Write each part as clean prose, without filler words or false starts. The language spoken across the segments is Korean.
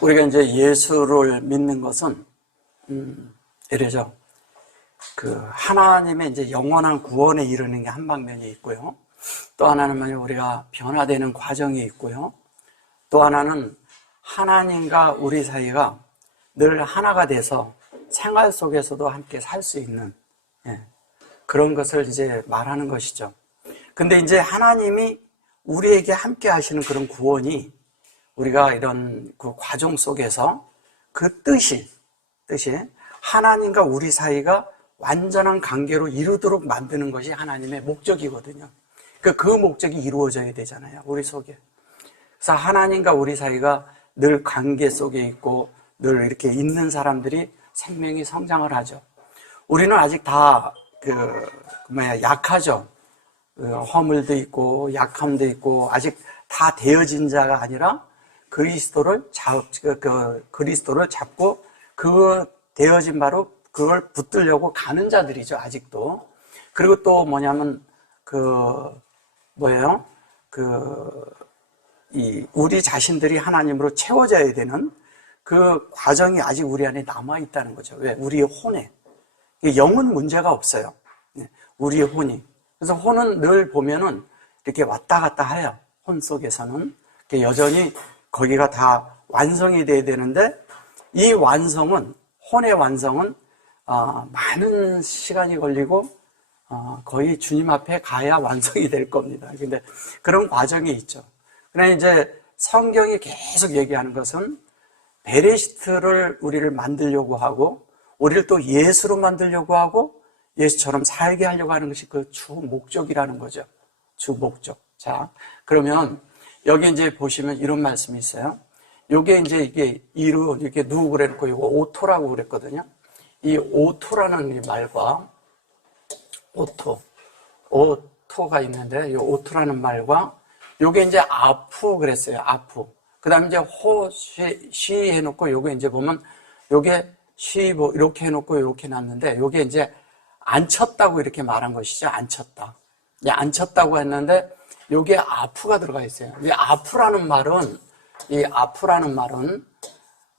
우리가 이제 예수를 믿는 것은, 이래죠. 하나님의 이제 영원한 구원에 이르는 게 한 방면이 있고요. 또 하나는 우리가 변화되는 과정이 있고요. 또 하나는 하나님과 우리 사이가 늘 하나가 돼서 생활 속에서도 함께 살 수 있는, 그런 것을 이제 말하는 것이죠. 근데 이제 하나님이 우리에게 함께 하시는 그런 구원이 우리가 이런 그 과정 속에서 그 뜻이 하나님과 우리 사이가 완전한 관계로 이루도록 만드는 것이 하나님의 목적이거든요. 그 목적이 이루어져야 되잖아요, 우리 속에. 그래서 하나님과 우리 사이가 늘 관계 속에 있고 늘 이렇게 있는 사람들이 생명이 성장을 하죠. 우리는 아직 다 약하죠. 허물도 있고 약함도 있고 아직 다 되어진 자가 아니라 그리스도를 잡고 그 되어진 바로 그걸 붙들려고 가는 자들이죠, 아직도. 그리고 또 뭐냐면 우리 자신들이 하나님으로 채워져야 되는 그 과정이 아직 우리 안에 남아 있다는 거죠. 왜? 우리의 혼에. 영은 문제가 없어요. 우리의 혼이. 그래서 혼은 늘 보면은 이렇게 왔다 갔다 해요. 혼 속에서는. 여전히 거기가 다 완성이 돼야 되는데, 이 완성은, 혼의 완성은, 많은 시간이 걸리고, 거의 주님 앞에 가야 완성이 될 겁니다. 근데 그런 과정이 있죠. 그러나 이제 성경이 계속 얘기하는 것은 베레시트를 우리를 만들려고 하고, 우리를 또 예수로 만들려고 하고, 예수처럼 살게 하려고 하는 것이 그 주 목적이라는 거죠. 주 목적. 자, 그러면 여기 이제 보시면 이런 말씀이 있어요. 요게 이제 이렇게 누구 그랬고, 이거 오토라고 그랬거든요. 이 오토라는 이 말과, 오토가 있는데, 이 오토라는 말과, 요게 이제 아프 그랬어요. 아프. 그 다음에 이제 쉬 해놓고, 요게 이제 보면, 요게 쉬 이렇게 해놓고, 이렇게 놨는데, 요게 이제 앉혔다고 이렇게 말한 것이죠. 앉혔다. 앉혔다고 했는데, 요게 아프가 들어가 있어요. 이 아프라는 말은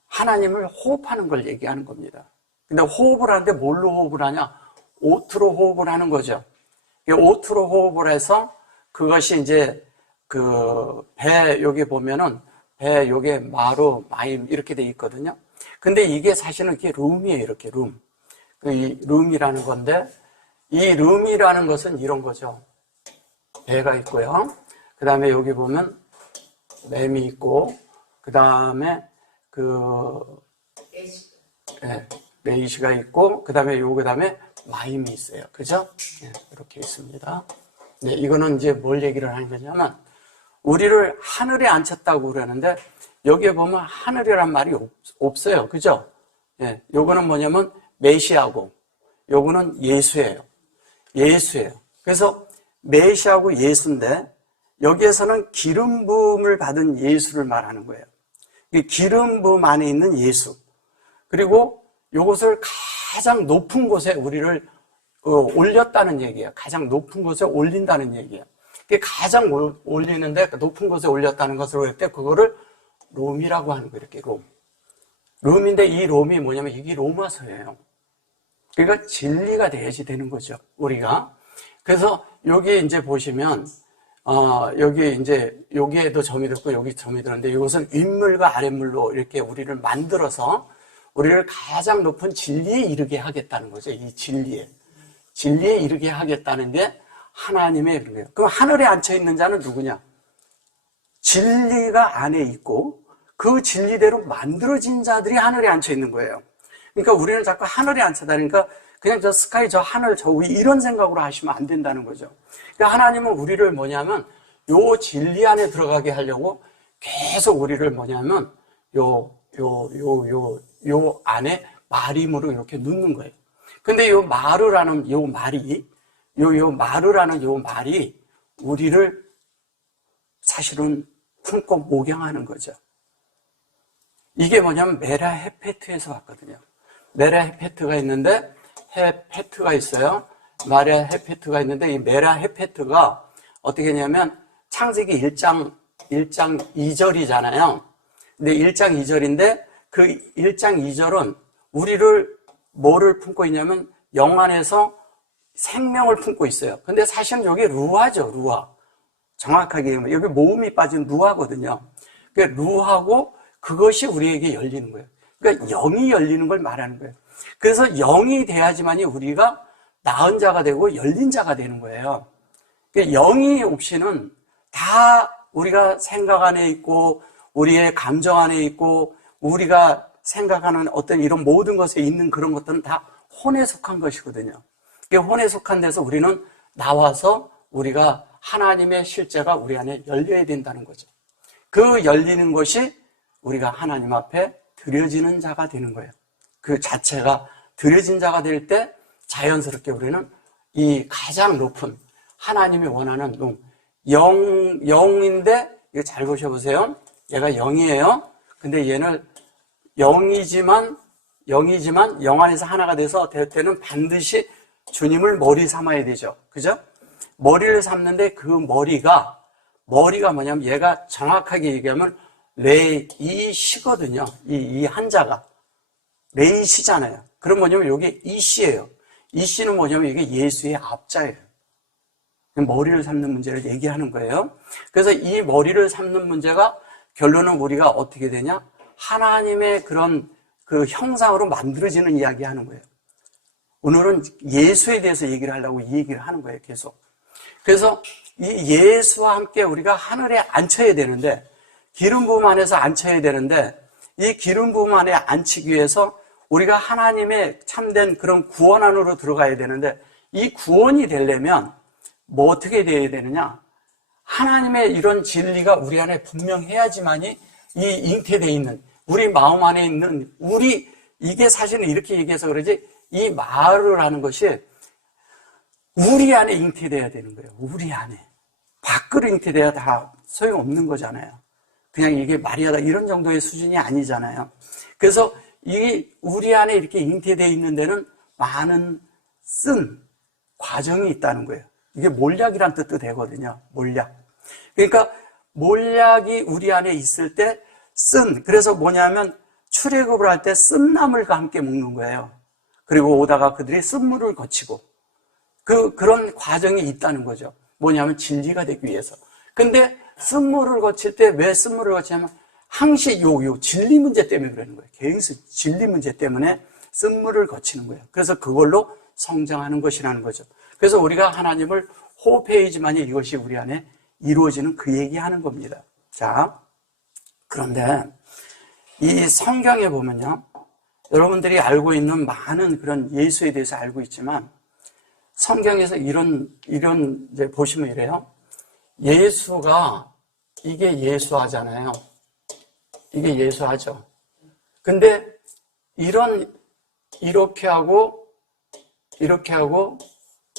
하나님을 호흡하는 걸 얘기하는 겁니다. 근데 호흡을 하는데 뭘로 호흡을 하냐? 오트로 호흡을 하는 거죠. 오트로 호흡을 해서 그것이 이제 여기 보면은 요게 마루, 마임 이렇게 돼 있거든요. 근데 이게 사실은 이게 룸이에요. 이렇게 룸. 이 룸이라는 건데, 이 룸이라는 것은 이런 거죠. 배가 있고요. 그 다음에 여기 보면 램이 있고, 그 다음에 레이시가 있고, 그 다음에 마임이 있어요. 그죠? 이렇게 있습니다. 네, 이거는 이제 뭘 얘기를 하는 거냐면, 우리를 하늘에 앉혔다고 그러는데, 여기에 보면 하늘이란 말이 없어요. 그죠? 요거는 뭐냐면, 메시아고, 요거는 예수예요. 그래서 메시아고 예수인데, 여기에서는 기름 부음을 받은 예수를 말하는 거예요. 이 기름 부음 안에 있는 예수. 그리고 요것을 가장 높은 곳에 우리를 올렸다는 얘기예요. 가장 높은 곳에 올린다는 얘기예요. 가장 올리는데 높은 곳에 올렸다는 것을 할 때 그거를 롬이라고 하는 거예요. 이렇게 롬인데 이 롬이 뭐냐면 이게 로마서예요. 그러니까 진리가 돼야지 되는 거죠, 우리가. 그래서 여기 이제 보시면, 여기 이제, 여기에도 점이 들고 여기 점이 들었는데 이것은 윗물과 아랫물로 이렇게 우리를 만들어서 우리를 가장 높은 진리에 이르게 하겠다는 거죠, 이 진리에. 진리에 이르게 하겠다는 게 하나님의 그런 거예요. 그럼 하늘에 앉혀있는 자는 누구냐? 진리가 안에 있고 그 진리대로 만들어진 자들이 하늘에 앉혀있는 거예요. 그러니까 우리는 자꾸 하늘에 앉혀다니까 그냥 저 스카이, 저 하늘, 저 위 이런 생각으로 하시면 안 된다는 거죠. 그러니까 하나님은 우리를 뭐냐면 요 진리 안에 들어가게 하려고 계속 우리를 뭐냐면 요 안에 마림으로 이렇게 넣는 거예요. 근데 요 마르라는 요 말이 우리를 사실은 품고 목양하는 거죠. 이게 뭐냐면 메라 헤페트에서 왔거든요. 메라 헤페트가 있는데 헤페트가 있어요. 메라 헤페트가 있는데 이 메라 헤페트가 어떻게 했냐면 창세기 1장 2절이잖아요. 근데 1장 2절인데 그 1장 2절은 우리를 뭐를 품고 있냐면 영 안에서 생명을 품고 있어요. 근데 사실은 여기 루아죠, 루아. 정확하게 얘기하면 여기 모음이 빠진 루아거든요. 그러니까 루아고 그것이 우리에게 열리는 거예요. 그러니까 영이 열리는 걸 말하는 거예요. 그래서 영이 돼야지만이 우리가 나은 자가 되고 열린 자가 되는 거예요. 그러니까 영이 없이는 다 우리가 생각 안에 있고 우리의 감정 안에 있고 우리가 생각하는 어떤 이런 모든 것에 있는 그런 것들은 다 혼에 속한 것이거든요. 혼에 속한 데서 우리는 나와서 우리가 하나님의 실제가 우리 안에 열려야 된다는 거죠. 그 열리는 것이 우리가 하나님 앞에 드려지는 자가 되는 거예요. 그 자체가 드려진 자가 될 때 자연스럽게 우리는 이 가장 높은 하나님이 원하는 영인데 이거 잘 보셔보세요. 얘가 0이에요. 근데 얘는 0이지만 영 안에서 하나가 돼서 될 때는 반드시 주님을 머리 삼아야 되죠. 그죠? 머리를 삼는데 그 머리가 뭐냐면 얘가 정확하게 얘기하면 레이시거든요. 이 한자가 레이시잖아요. 그럼 뭐냐면 이게 이시예요. 이시는 뭐냐면 이게 예수의 앞자예요. 머리를 삼는 문제를 얘기하는 거예요. 그래서 이 머리를 삼는 문제가 결론은 우리가 어떻게 되냐? 하나님의 그런 그 형상으로 만들어지는 이야기 하는 거예요. 오늘은 예수에 대해서 얘기를 하려고 이 얘기를 하는 거예요, 계속. 그래서 이 예수와 함께 우리가 하늘에 앉혀야 되는데, 기름 부음 안에서 앉혀야 되는데, 이 기름 부음 안에 앉히기 위해서 우리가 하나님의 참된 그런 구원 안으로 들어가야 되는데, 이 구원이 되려면 뭐 어떻게 되어야 되느냐? 하나님의 이런 진리가 우리 안에 분명해야지만이 이 잉태되어 있는, 우리 마음 안에 있는, 이게 사실은 이렇게 얘기해서 그러지, 이 말을 하는 것이 우리 안에 잉태돼야 되는 거예요. 우리 안에. 밖으로 잉태돼야 다 소용없는 거잖아요. 그냥 이게 말이 하다 이런 정도의 수준이 아니잖아요. 그래서 이 우리 안에 이렇게 잉태되어 있는 데는 많은 쓴 과정이 있다는 거예요. 이게 몰약이란 뜻도 되거든요. 몰약. 그러니까 몰약이 우리 안에 있을 때 그래서 뭐냐면 출애굽을 할 때 쓴 나물과 함께 먹는 거예요. 그리고 오다가 그들이 쓴물을 거치고 그런 과정이 있다는 거죠. 뭐냐면 진리가 되기 위해서. 근데 쓴물을 거칠 때 왜 쓴물을 거치냐면 항시 요 진리 문제 때문에 그러는 거예요. 계속 진리 문제 때문에 쓴물을 거치는 거예요. 그래서 그걸로 성장하는 것이라는 거죠. 그래서 우리가 하나님을 호흡해야지만 이것이 우리 안에 이루어지는 그 얘기하는 겁니다. 자, 그런데 이 성경에 보면요, 여러분들이 알고 있는 많은 그런 예수에 대해서 알고 있지만 성경에서 이런 이제 보시면 이래요. 예수가 이게 예수하잖아요. 이게 예수하죠. 근데 이렇게 하고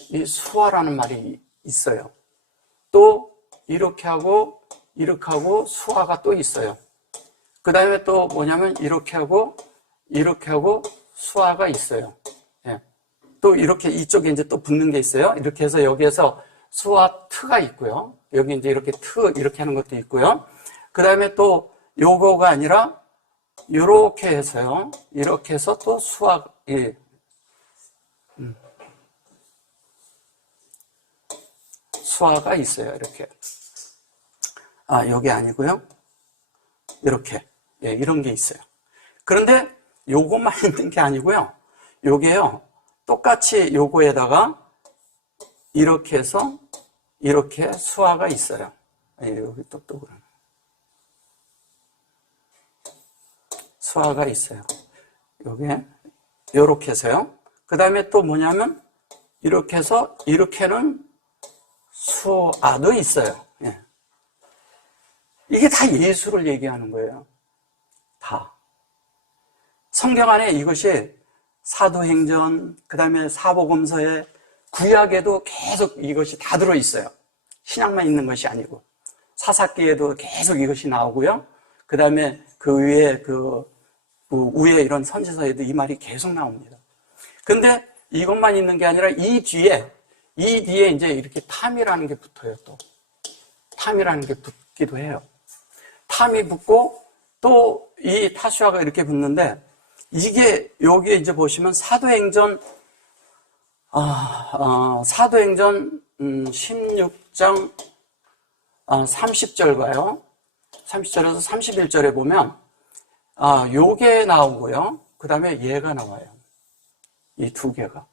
이 수화라는 말이 있어요. 또 이렇게 하고 수화가 또 있어요. 그 다음에 또 뭐냐면 이렇게 하고 수화가 있어요. 예. 또 이렇게 이쪽에 이제 또 붙는 게 있어요. 이렇게 해서 여기에서 수화 트가 있고요. 여기 이제 이렇게 이렇게 하는 것도 있고요. 그 다음에 또 요거가 아니라 이렇게 해서요. 이렇게 해서 또 수화가 있어요. 이렇게. 여기 아니고요. 이렇게. 예, 이런 게 있어요. 그런데 요것만 있는 게 아니고요. 요게요. 똑같이 요거에다가 이렇게 해서 이렇게 수화가 있어요. 여기 또 그러네. 수화가 있어요. 요게 요렇게 해서요. 그 다음에 또 뭐냐면 이렇게 해서 이렇게는 수화도 있어요. 예. 이게 다 예수를 얘기하는 거예요. 다. 성경 안에 이것이 사도행전, 그 다음에 사복음서에 구약에도 계속 이것이 다 들어있어요. 신약만 있는 것이 아니고. 사사기에도 계속 이것이 나오고요. 그 다음에 그 위에 이런 선지서에도 이 말이 계속 나옵니다. 근데 이것만 있는 게 아니라 이 뒤에 이제 이렇게 탐이라는 게 붙어요, 또. 탐이라는 게 붙기도 해요. 탐이 붙고 또 이 타슈아가 이렇게 붙는데, 이게 여기 이제 보시면 사도행전 16장 30절과요. 30절에서 31절에 보면 요게 나오고요. 그 다음에 얘가 나와요. 이 두 개가.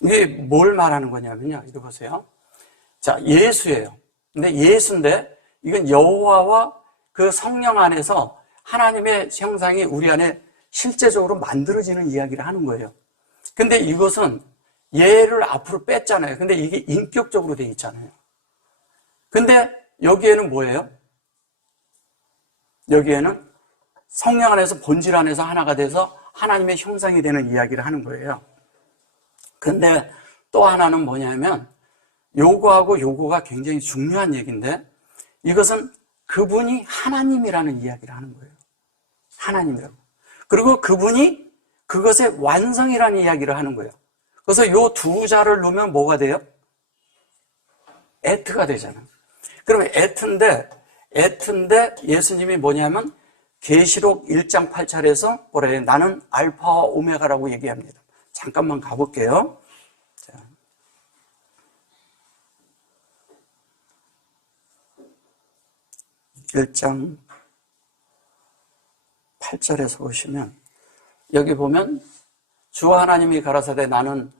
이게 뭘 말하는 거냐면요. 이거 보세요. 자, 예수예요. 근데 예수인데 이건 여호와와 그 성령 안에서 하나님의 형상이 우리 안에 실제적으로 만들어지는 이야기를 하는 거예요. 근데 이것은 얘를 앞으로 뺐잖아요. 근데 이게 인격적으로 돼 있잖아요. 근데 여기에는 뭐예요? 여기에는 성령 안에서 본질 안에서 하나가 돼서 하나님의 형상이 되는 이야기를 하는 거예요. 근데 또 하나는 뭐냐면 요거하고 요거가 굉장히 중요한 얘기인데, 이것은 그분이 하나님이라는 이야기를 하는 거예요. 하나님이라고. 그리고 그분이 그것의 완성이라는 이야기를 하는 거예요. 그래서 요 두 자를 놓으면 뭐가 돼요? 에트가 되잖아요. 그러면 에트인데 예수님이 뭐냐면 계시록 1장 8절에서 뭐라 해요? 나는 알파와 오메가라고 얘기합니다. 잠깐만 가볼게요. 자. (1장 8절에서) 보시면 여기 보면 주 하나님이 가라사대 나는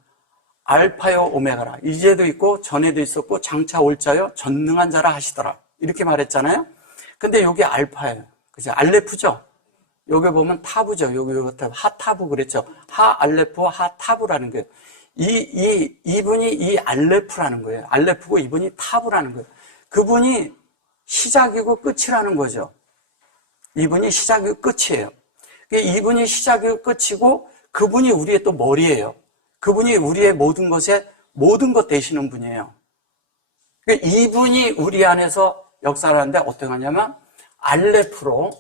알파요 오메가라. 이제도 있고 전에도 있었고 장차 올 자요 전능한 자라 하시더라. 이렇게 말했잖아요. 근데 여기 알파예요. 그죠? 알레프죠? 여기 보면 타브죠. 여기 하타브 그랬죠. 하알레프 하타브라는 거예요. 이분이 이 알레프라는 거예요. 알레프고 이분이 타브라는 거예요. 그분이 시작이고 끝이라는 거죠. 이분이 시작이고 끝이에요. 이분이 시작이고 끝이고 그분이 우리의 또 머리예요. 그분이 우리의 모든 것에 모든 것 되시는 분이에요. 이분이 우리 안에서 역사를 하는데 어떻게 하냐면 알레프로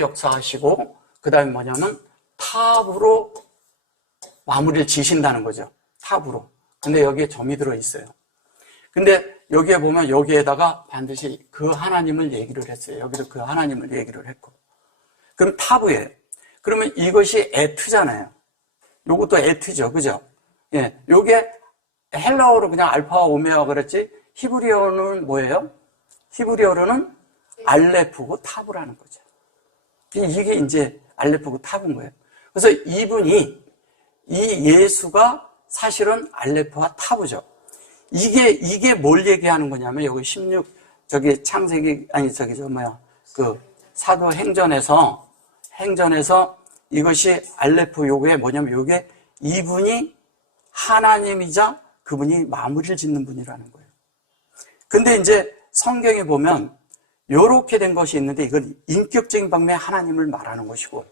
역사하시고 그 다음에 뭐냐면 탑으로 마무리를 지신다는 거죠. 탑으로. 근데 여기에 점이 들어있어요. 근데 여기에 보면 여기에다가 반드시 그 하나님을 얘기를 했어요. 여기도 그 하나님을 얘기를 했고. 그럼 타브예요. 그러면 이것이 에트잖아요. 요것도 에트죠. 그죠? 예. 요게 헬라어로 그냥 알파와 오메가 그랬지, 히브리어는 뭐예요? 히브리어로는 알레프고 타브라는 거죠. 이게 이제 알레프고 타브인 거예요. 그래서 이분이, 이 예수가 사실은 알레프와 타브죠. 이게 뭘 얘기하는 거냐면, 여기 16, 사도 행전에서 이것이 알레프 요게 뭐냐면, 요게 이분이 하나님이자 그분이 마무리를 짓는 분이라는 거예요. 근데 이제 성경에 보면 요렇게 된 것이 있는데, 이건 인격적인 방면의 하나님을 말하는 것이고,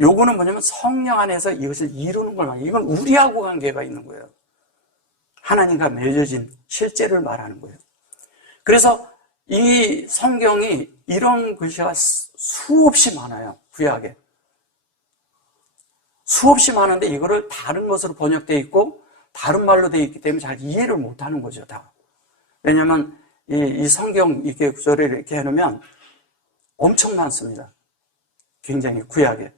요거는 뭐냐면 성령 안에서 이것을 이루는 걸 말해요. 이건 우리하고 관계가 있는 거예요. 하나님과 맺어진 실제를 말하는 거예요. 그래서 이 성경이 이런 글씨가 수없이 많아요. 구약에. 수없이 많은데 이거를 다른 것으로 번역되어 있고 다른 말로 되어 있기 때문에 잘 이해를 못하는 거죠, 다. 왜냐하면 이 성경 이렇게 구절을 이렇게 해놓으면 엄청 많습니다. 굉장히 구약에.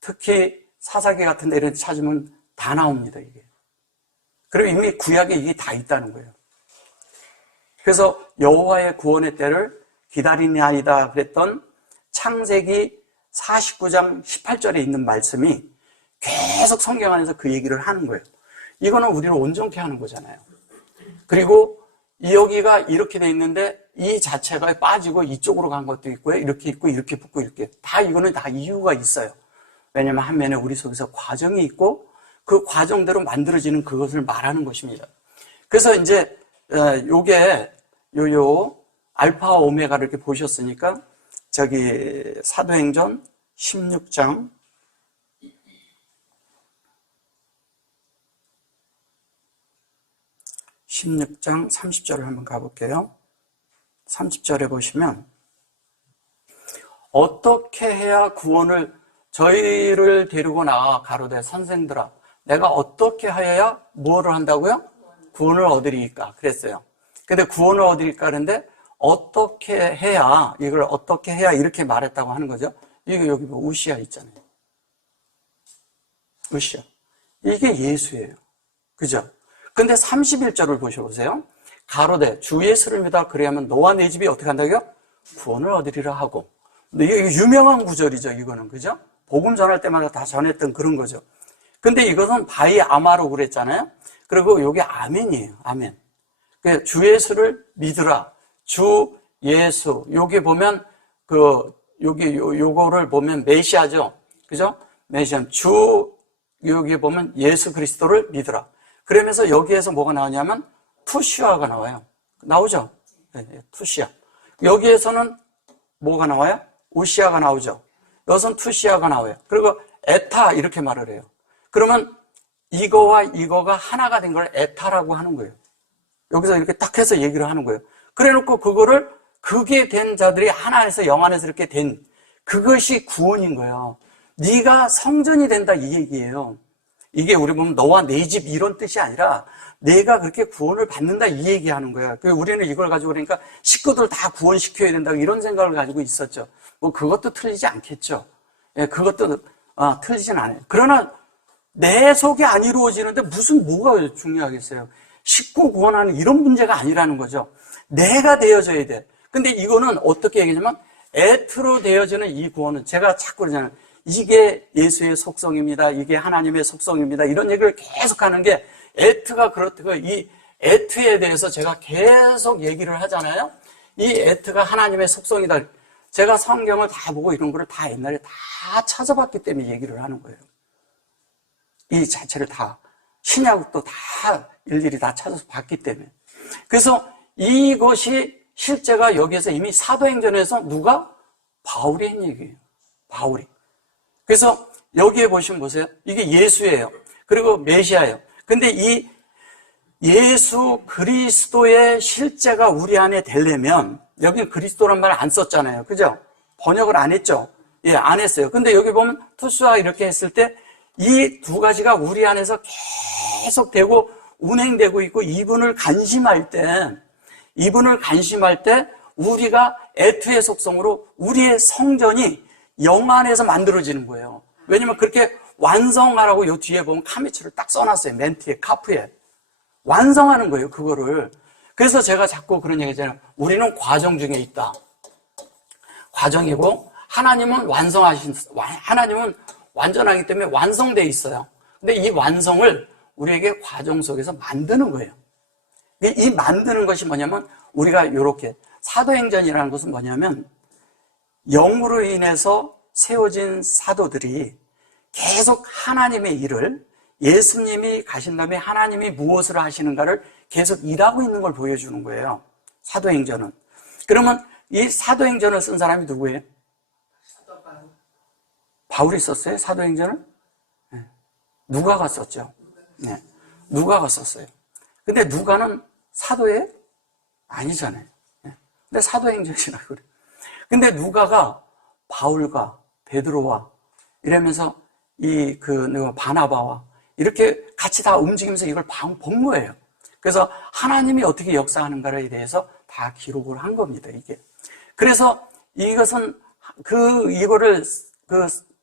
특히 사사기 같은 데 이렇게 찾으면 다 나옵니다, 이게. 그리고 이미 구약에 이게 다 있다는 거예요. 그래서 여호와의 구원의 때를 기다리나이다 그랬던 창세기 49장 18절에 있는 말씀이 계속 성경 안에서 그 얘기를 하는 거예요. 이거는 우리를 온전케 하는 거잖아요. 그리고 여기가 이렇게 돼 있는데 이 자체가 빠지고 이쪽으로 간 것도 있고요. 이렇게 있고 이렇게 붙고 이렇게. 이거는 다 이유가 있어요. 왜냐하면 한면에 우리 속에서 과정이 있고 그 과정대로 만들어지는 그것을 말하는 것입니다. 그래서 이제 요게 알파와 오메가를 이렇게 보셨으니까 사도행전 16장 30절을 한번 가볼게요. 30절에 보시면 어떻게 해야 구원을 저희를 데리고 나가 가로되 선생들아 내가 어떻게 하여야 뭐를 한다고요? 구원을 얻으리까 그랬어요. 근데 구원을 얻으리까 그랬는데 어떻게 해야, 이걸 어떻게 해야 이렇게 말했다고 하는 거죠. 이게 여기 뭐 우시아 있잖아요. 우시아. 이게 예수예요. 그죠? 근데 31절을 보셔보세요. 가로되 주 예수를 믿어 그리하면 너와 내 집이 어떻게 한다고요? 구원을 얻으리라 하고. 근데 이게 유명한 구절이죠, 이거는. 그죠? 복음 전할 때마다 다 전했던 그런 거죠. 근데 이것은 바이 아마로 그랬잖아요. 그리고 이게 아멘이에요. 아멘. 주 예수를 믿으라. 주 예수. 여기 보면 요거를 보면 메시아죠. 그죠? 메시아. 여기 보면 예수 그리스도를 믿으라. 그러면서 여기에서 뭐가 나오냐면 투시아가 나와요. 나오죠? 네, 투시아. 여기에서는 뭐가 나와요? 우시아가 나오죠. 여기서는 투시아가 나와요. 그리고 에타 이렇게 말을 해요. 그러면 이거와 이거가 하나가 된 걸 에타라고 하는 거예요. 여기서 이렇게 딱 해서 얘기를 하는 거예요. 그래 놓고 그거를 그게 된 자들이 하나 안에서 영 안에서 이렇게 된 그것이 구원인 거예요. 네가 성전이 된다 이 얘기예요. 이게 우리 보면 너와 내 집 이런 뜻이 아니라 내가 그렇게 구원을 받는다 이 얘기하는 거예요. 우리는 이걸 가지고 그러니까 식구들 다 구원시켜야 된다 이런 생각을 가지고 있었죠. 뭐 그것도 틀리지 않겠죠. 예, 그것도 틀리진 않아요. 그러나 내 속이 안 이루어지는데 무슨 뭐가 중요하겠어요. 식구 구원하는 이런 문제가 아니라는 거죠. 내가 되어져야 돼. 근데 이거는 어떻게 얘기하냐면 애트로 되어지는 이 구원은 제가 자꾸 그러잖아요. 이게 예수의 속성입니다. 이게 하나님의 속성입니다. 이런 얘기를 계속 하는 게 애트가 그렇다고 이 애트에 대해서 제가 계속 얘기를 하잖아요. 이 애트가 하나님의 속성이다. 제가 성경을 다 보고 이런 거를 다 옛날에 다 찾아봤기 때문에 얘기를 하는 거예요. 이 자체를 다 신약도 다 일일이 다 찾아서 봤기 때문에. 그래서 이것이 실제가 여기에서 이미 사도행전에서 누가? 바울이 한 얘기예요. 바울이. 그래서 여기에 보시면 보세요. 이게 예수예요. 그리고 메시아예요. 근데 이 예수 그리스도의 실제가 우리 안에 되려면 여기 그리스도란 말을 안 썼잖아요. 그죠? 번역을 안 했죠? 예, 안 했어요. 근데 여기 보면 투수와 이렇게 했을 때 이 두 가지가 우리 안에서 계속 되고 운행되고 있고 이분을 간심할 때 우리가 애투의 속성으로 우리의 성전이 영 안에서 만들어지는 거예요. 왜냐면 그렇게 완성하라고 요 뒤에 보면 카미츠를 딱 써놨어요. 멘트에, 카프에. 완성하는 거예요, 그거를. 그래서 제가 자꾸 그런 얘기 하잖아요. 우리는 과정 중에 있다. 과정이고, 하나님은 하나님은 완전하기 때문에 완성되어 있어요. 근데 이 완성을 우리에게 과정 속에서 만드는 거예요. 이 만드는 것이 뭐냐면, 우리가 이렇게, 사도행전이라는 것은 뭐냐면, 영으로 인해서 세워진 사도들이 계속 하나님의 일을 예수님이 가신 다음에 하나님이 무엇을 하시는가를 계속 일하고 있는 걸 보여주는 거예요. 사도행전은. 그러면 이 사도행전을 쓴 사람이 누구예요? 바울이 썼어요? 사도행전을? 네. 누가가 썼죠. 네. 누가가 썼어요. 근데 누가는 사도예요? 아니잖아요. 네. 근데 사도행전이라고 그래요. 근데 누가가 바울과 베드로와 이러면서 바나바와 이렇게 같이 다 움직이면서 이걸 본 거예요. 그래서 하나님이 어떻게 역사하는가에 대해서 다 기록을 한 겁니다, 이게. 그래서 이것은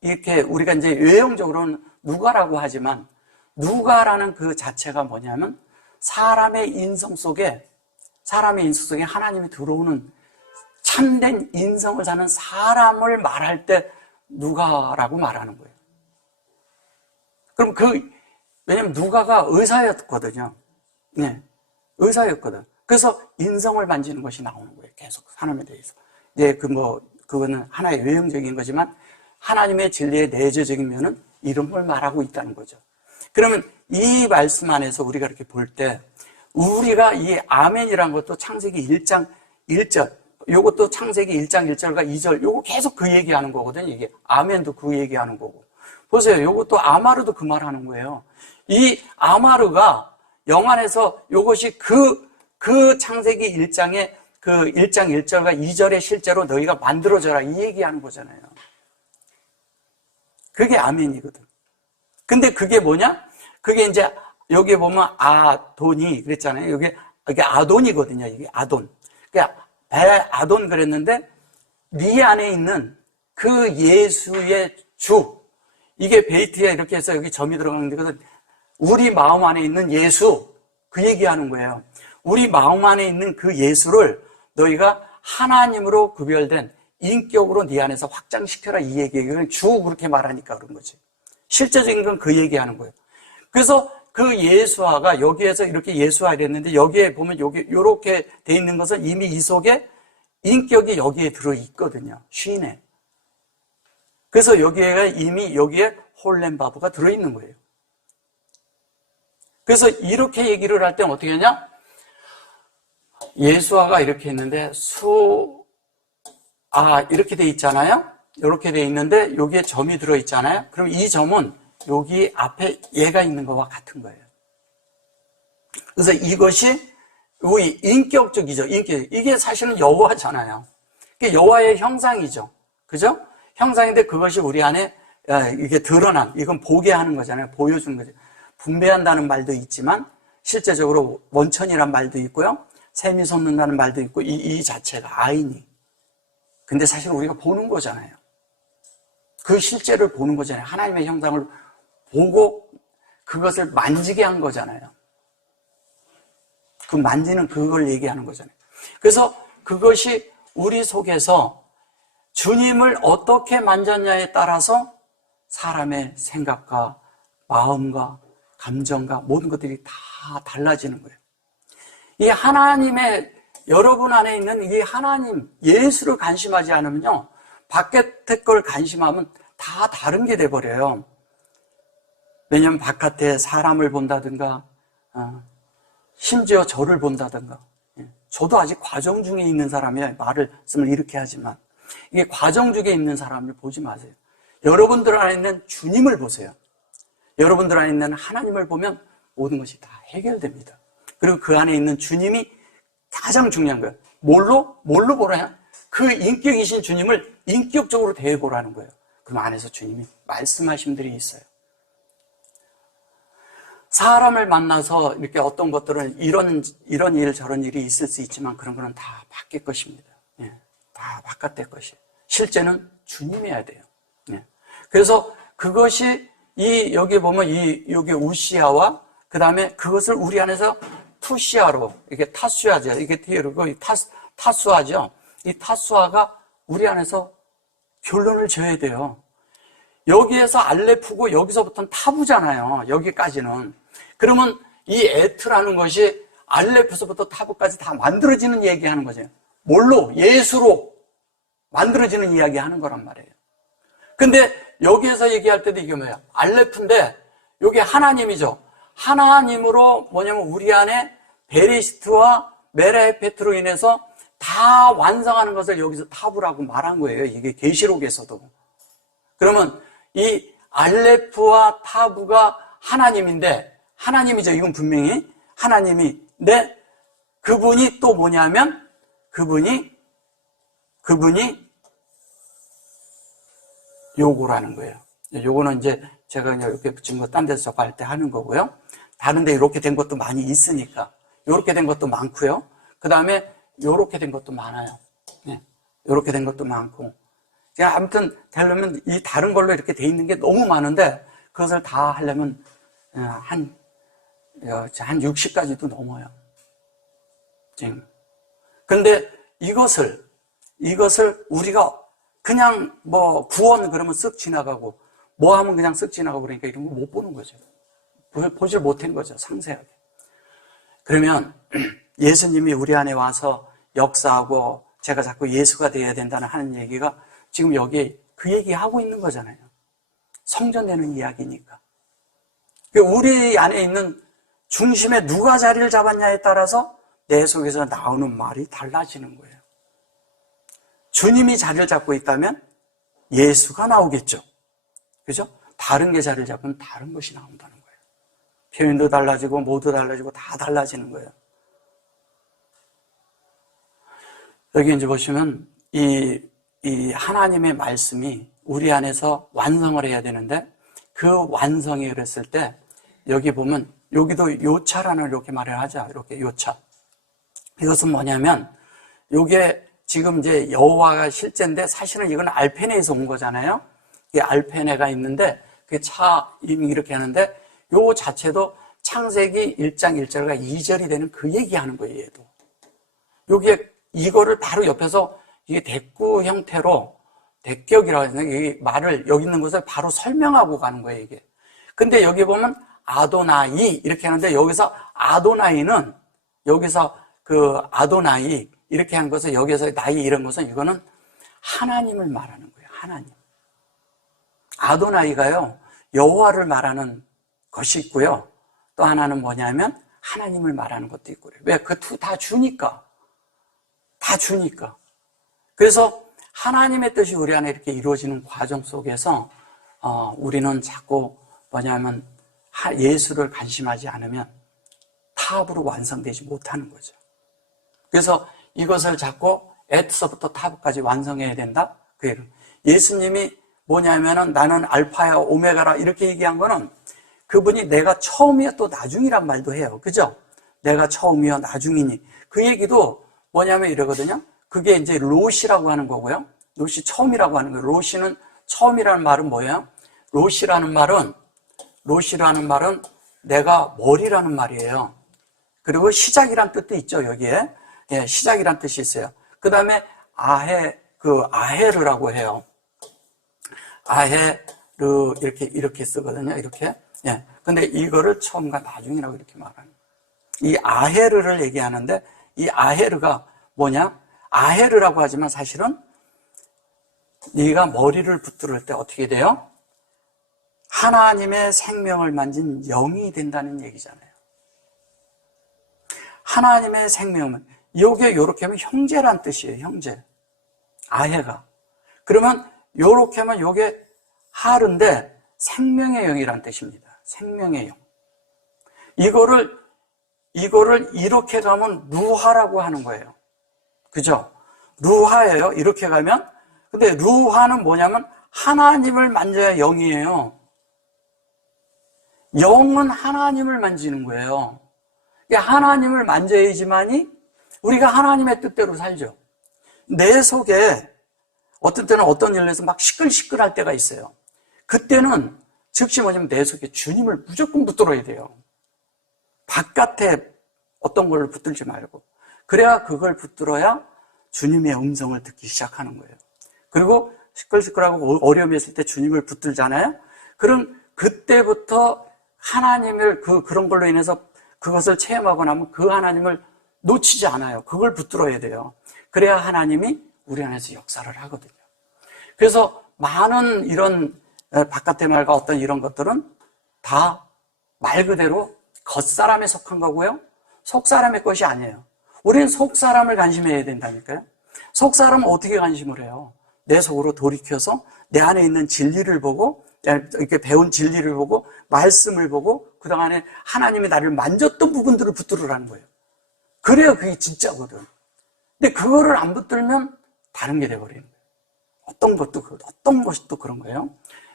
이렇게 우리가 이제 외형적으로는 누가라고 하지만 누가라는 그 자체가 뭐냐면 사람의 인성 속에 하나님이 들어오는 참된 인성을 사는 사람을 말할 때 누가라고 말하는 거예요. 그럼 왜냐면 누가가 의사였거든요. 네. 의사였거든. 그래서 인성을 만지는 것이 나오는 거예요. 계속 사람에 대해서. 이제 그거는 하나의 외형적인 거지만 하나님의 진리의 내재적인 면은 이름을 말하고 있다는 거죠. 그러면 이 말씀 안에서 우리가 이렇게 볼 때 우리가 이 아멘이라는 것도 창세기 1장 1절 요것도 창세기 1장 1절과 2절 요거 계속 그 얘기하는 거거든요. 이게 아멘도 그 얘기하는 거고. 보세요. 요것도 아마르도 그 말하는 거예요. 이 아마르가 영안에서 요것이 그 창세기 1장의 그 1장 1절과 2절의 실제로 너희가 만들어져라 이 얘기하는 거잖아요. 그게 아멘이거든. 근데 그게 뭐냐? 그게 이제 여기 보면 아돈이 그랬잖아요. 이게 아돈이거든요. 이게 아돈. 그러니까 아돈 그랬는데 네 안에 있는 그 예수의 주, 이게 베이트에 이렇게 해서 여기 점이 들어가는데 그래서 우리 마음 안에 있는 예수, 그 얘기하는 거예요. 우리 마음 안에 있는 그 예수를 너희가 하나님으로 구별된 인격으로 네 안에서 확장시켜라, 이 얘기예요. 주 그렇게 말하니까 그런 거지. 실제적인 건 그 얘기하는 거예요. 그래서 그 예수화가 여기에서 이렇게 예수화 이랬는데 여기에 보면 여기 이렇게 돼 있는 것은 이미 이 속에 인격이 여기에 들어 있거든요. 쉰에. 그래서 여기에 이미 여기에 홀렘바브가 들어 있는 거예요. 그래서 이렇게 얘기를 할 때는 어떻게 하냐? 예수화가 이렇게 있는데 이렇게 돼 있잖아요. 이렇게 돼 있는데 여기에 점이 들어 있잖아요. 그럼 이 점은 여기 앞에 얘가 있는 거와 같은 거예요. 그래서 이것이 우리 인격적이죠. 이게 사실은 여호와잖아요. 이게 여호와의 형상이죠. 그죠? 형상인데 그것이 우리 안에 이게 드러난, 이건 보게 하는 거잖아요. 보여주는 거죠. 분배한다는 말도 있지만 실제적으로 원천이란 말도 있고요. 샘이 솟는다는 말도 있고 이 자체가 아이니. 근데 사실 우리가 보는 거잖아요. 그 실제를 보는 거잖아요. 하나님의 형상을 보고 그것을 만지게 한 거잖아요. 그 만지는 그걸 얘기하는 거잖아요. 그래서 그것이 우리 속에서 주님을 어떻게 만졌냐에 따라서 사람의 생각과 마음과 감정과 모든 것들이 다 달라지는 거예요. 이 하나님의 여러분 안에 있는 이 하나님 예수를 간심하지 않으면요, 바깥의 걸 간심하면 다 다른 게 돼버려요. 왜냐하면 바깥에 사람을 본다든가 심지어 저를 본다든가, 저도 아직 과정 중에 있는 사람이에요. 말을 쓰면 이렇게 하지만 이게 과정 중에 있는 사람을 보지 마세요. 여러분들 안에 있는 주님을 보세요. 여러분들 안에 있는 하나님을 보면 모든 것이 다 해결됩니다. 그리고 그 안에 있는 주님이 가장 중요한 거예요. 뭘로 보라냐? 그 인격이신 주님을 인격적으로 대해보라는 거예요. 그럼 안에서 주님이 말씀하신 들이 있어요. 사람을 만나서 이렇게 어떤 것들은 이런 일 저런 일이 있을 수 있지만 그런 거는 다 밖의 것입니다. 다 바깥의 것이에요. 실제는 주님이어야 돼요. 그래서 그것이 여기 보면 여기 우시아와 그 다음에 그것을 우리 안에서 투시아로 이게 타수아죠. 이게 그리고 타수아죠. 이 타수아가 우리 안에서 결론을 지어야 돼요. 여기에서 알레프고 여기서부터는 타부잖아요. 여기까지는. 그러면 이 에트라는 것이 알레프서부터 타부까지 다 만들어지는 얘기하는 거죠. 뭘로? 예수로 만들어지는 이야기 하는 거란 말이에요. 근데 여기에서 얘기할 때도 이게 뭐야? 알레프인데 여기 하나님이죠. 하나님으로 뭐냐면 우리 안에 베레시트와 메라헤페트로 인해서 다 완성하는 것을 여기서 타부라고 말한 거예요. 이게 계시록에서도. 그러면 이 알레프와 타부가 하나님이죠. 이건 분명히 하나님인데 그분이 또 뭐냐면 그분이 요거라는 거예요. 요거는 이제 제가 그냥 이렇게 붙인 거 딴 데서 접할 때 하는 거고요. 다른데 이렇게 된 것도 많이 있으니까 이렇게 된 것도 많고요. 그 다음에 이렇게 된 것도 많아요. 이렇게 된 것도 많고. 아무튼 되려면 이 다른 걸로 이렇게 돼 있는 게 너무 많은데 그것을 다 하려면 한 60까지도 넘어요. 근데 이것을 우리가 그냥 뭐 구원 그러면 쓱 지나가고 뭐 하면 그냥 쓱 지나가고 그러니까 이런 거 못 보는 거죠. 보질 못한 거죠. 상세하게. 그러면 예수님이 우리 안에 와서 역사하고 제가 자꾸 예수가 되어야 된다는 하는 얘기가 지금 여기 그 얘기하고 있는 거잖아요. 성전되는 이야기니까. 우리 안에 있는 중심에 누가 자리를 잡았냐에 따라서 내 속에서 나오는 말이 달라지는 거예요. 주님이 자리를 잡고 있다면 예수가 나오겠죠. 그죠? 다른 게 자리를 잡으면 다른 것이 나온다는 거예요. 표현도 달라지고 모두 달라지고 다 달라지는 거예요. 여기 이제 보시면 이 하나님의 말씀이 우리 안에서 완성을 해야 되는데 그 완성이 그랬을 때 여기 보면 여기도 요차라는 이렇게 말을 하죠. 이렇게 요차. 이것은 뭐냐면 요게 지금 이제 여호와가 실제인데 사실은 이건 알페네에서 온 거잖아요. 이 알페네가 있는데 그 차 이렇게 하는데 요 자체도 창세기 1장 1절과 2절이 되는 그 얘기하는 거예요. 얘도. 요게 이거를 바로 옆에서 이게 대꾸 형태로 대격이라고 하는 이 말을 여기 있는 것을 바로 설명하고 가는 거예요, 이게. 근데 여기 보면 아도나이 이렇게 하는데 여기서 아도나이는 여기서 그 아도나이 이렇게 한 것은 여기서 나이 이런 것은 이거는 하나님을 말하는 거예요. 하나님. 아도나이가요 여호와를 말하는 것이 있고요. 또 하나는 뭐냐면 하나님을 말하는 것도 있고요. 왜? 그 두 다 주니까. 다 주니까. 그래서 하나님의 뜻이 우리 안에 이렇게 이루어지는 과정 속에서 우리는 자꾸 뭐냐면 예수를 관심하지 않으면 탑으로 완성되지 못하는 거죠. 그래서 이것을 자꾸 에서부터 탑까지 완성해야 된다. 그 예수님이 뭐냐면은 나는 알파야 오메가라 이렇게 얘기한 거는 그분이 내가 처음이야 또 나중이란 말도 해요. 그죠? 내가 처음이야 나중이니. 그 얘기도 뭐냐면 이러거든요. 그게 이제 로시라고 하는 거고요. 로시 처음이라고 하는 거예요. 로시는 처음이라는 말은 뭐예요? 로시라는 말은 내가 머리라는 말이에요. 그리고 시작이란 뜻도 있죠, 여기에. 예, 시작이란 뜻이 있어요. 그 다음에 아헤르라고 해요. 아헤르, 이렇게 쓰거든요, 이렇게. 예. 근데 이거를 처음과 나중이라고 이렇게 말하는. 이 아헤르를 얘기하는데, 이 아헤르가 뭐냐? 아헤르라고 하지만 사실은 네가 머리를 붙들을 때 어떻게 돼요? 하나님의 생명을 만진 영이 된다는 얘기잖아요. 하나님의 생명은 요게 요렇게 하면 형제란 뜻이에요. 형제. 아해가. 그러면 요렇게 하면 요게 하르인데 생명의 영이란 뜻입니다. 생명의 영. 이거를 이렇게 가면 루하라고 하는 거예요. 그죠? 루하예요. 이렇게 가면. 근데 루하는 뭐냐면 하나님을 만져야 영이에요. 영은 하나님을 만지는 거예요. 하나님을 만져야지만이 우리가 하나님의 뜻대로 살죠. 내 속에 어떤 때는 어떤 일을 해서 막 시끌시끌할 때가 있어요. 그때는 즉시 뭐냐면 내 속에 주님을 무조건 붙들어야 돼요. 바깥에 어떤 걸 붙들지 말고. 그래야 그걸 붙들어야 주님의 음성을 듣기 시작하는 거예요. 그리고 시끌시끌하고 어려움이 있을 때 주님을 붙들잖아요. 그럼 그때부터 하나님을 그런 걸로 인해서 그것을 체험하고 나면 그 하나님을 놓치지 않아요. 그걸 붙들어야 돼요. 그래야 하나님이 우리 안에서 역사를 하거든요. 그래서 많은 이런 바깥의 말과 어떤 이런 것들은 다 말 그대로 겉사람에 속한 거고요. 속사람의 것이 아니에요. 우리는 속사람을 관심해야 된다니까요. 속사람은 어떻게 관심을 해요? 내 속으로 돌이켜서 내 안에 있는 진리를 보고 이렇게 배운 진리를 보고 말씀을 보고 그동안에 하나님이 나를 만졌던 부분들을 붙들으라는 거예요. 그래야 그게 진짜거든. 근데 그거를 안 붙들면 다른 게 돼버리는 거예요. 어떤 것이 또 그런 거예요.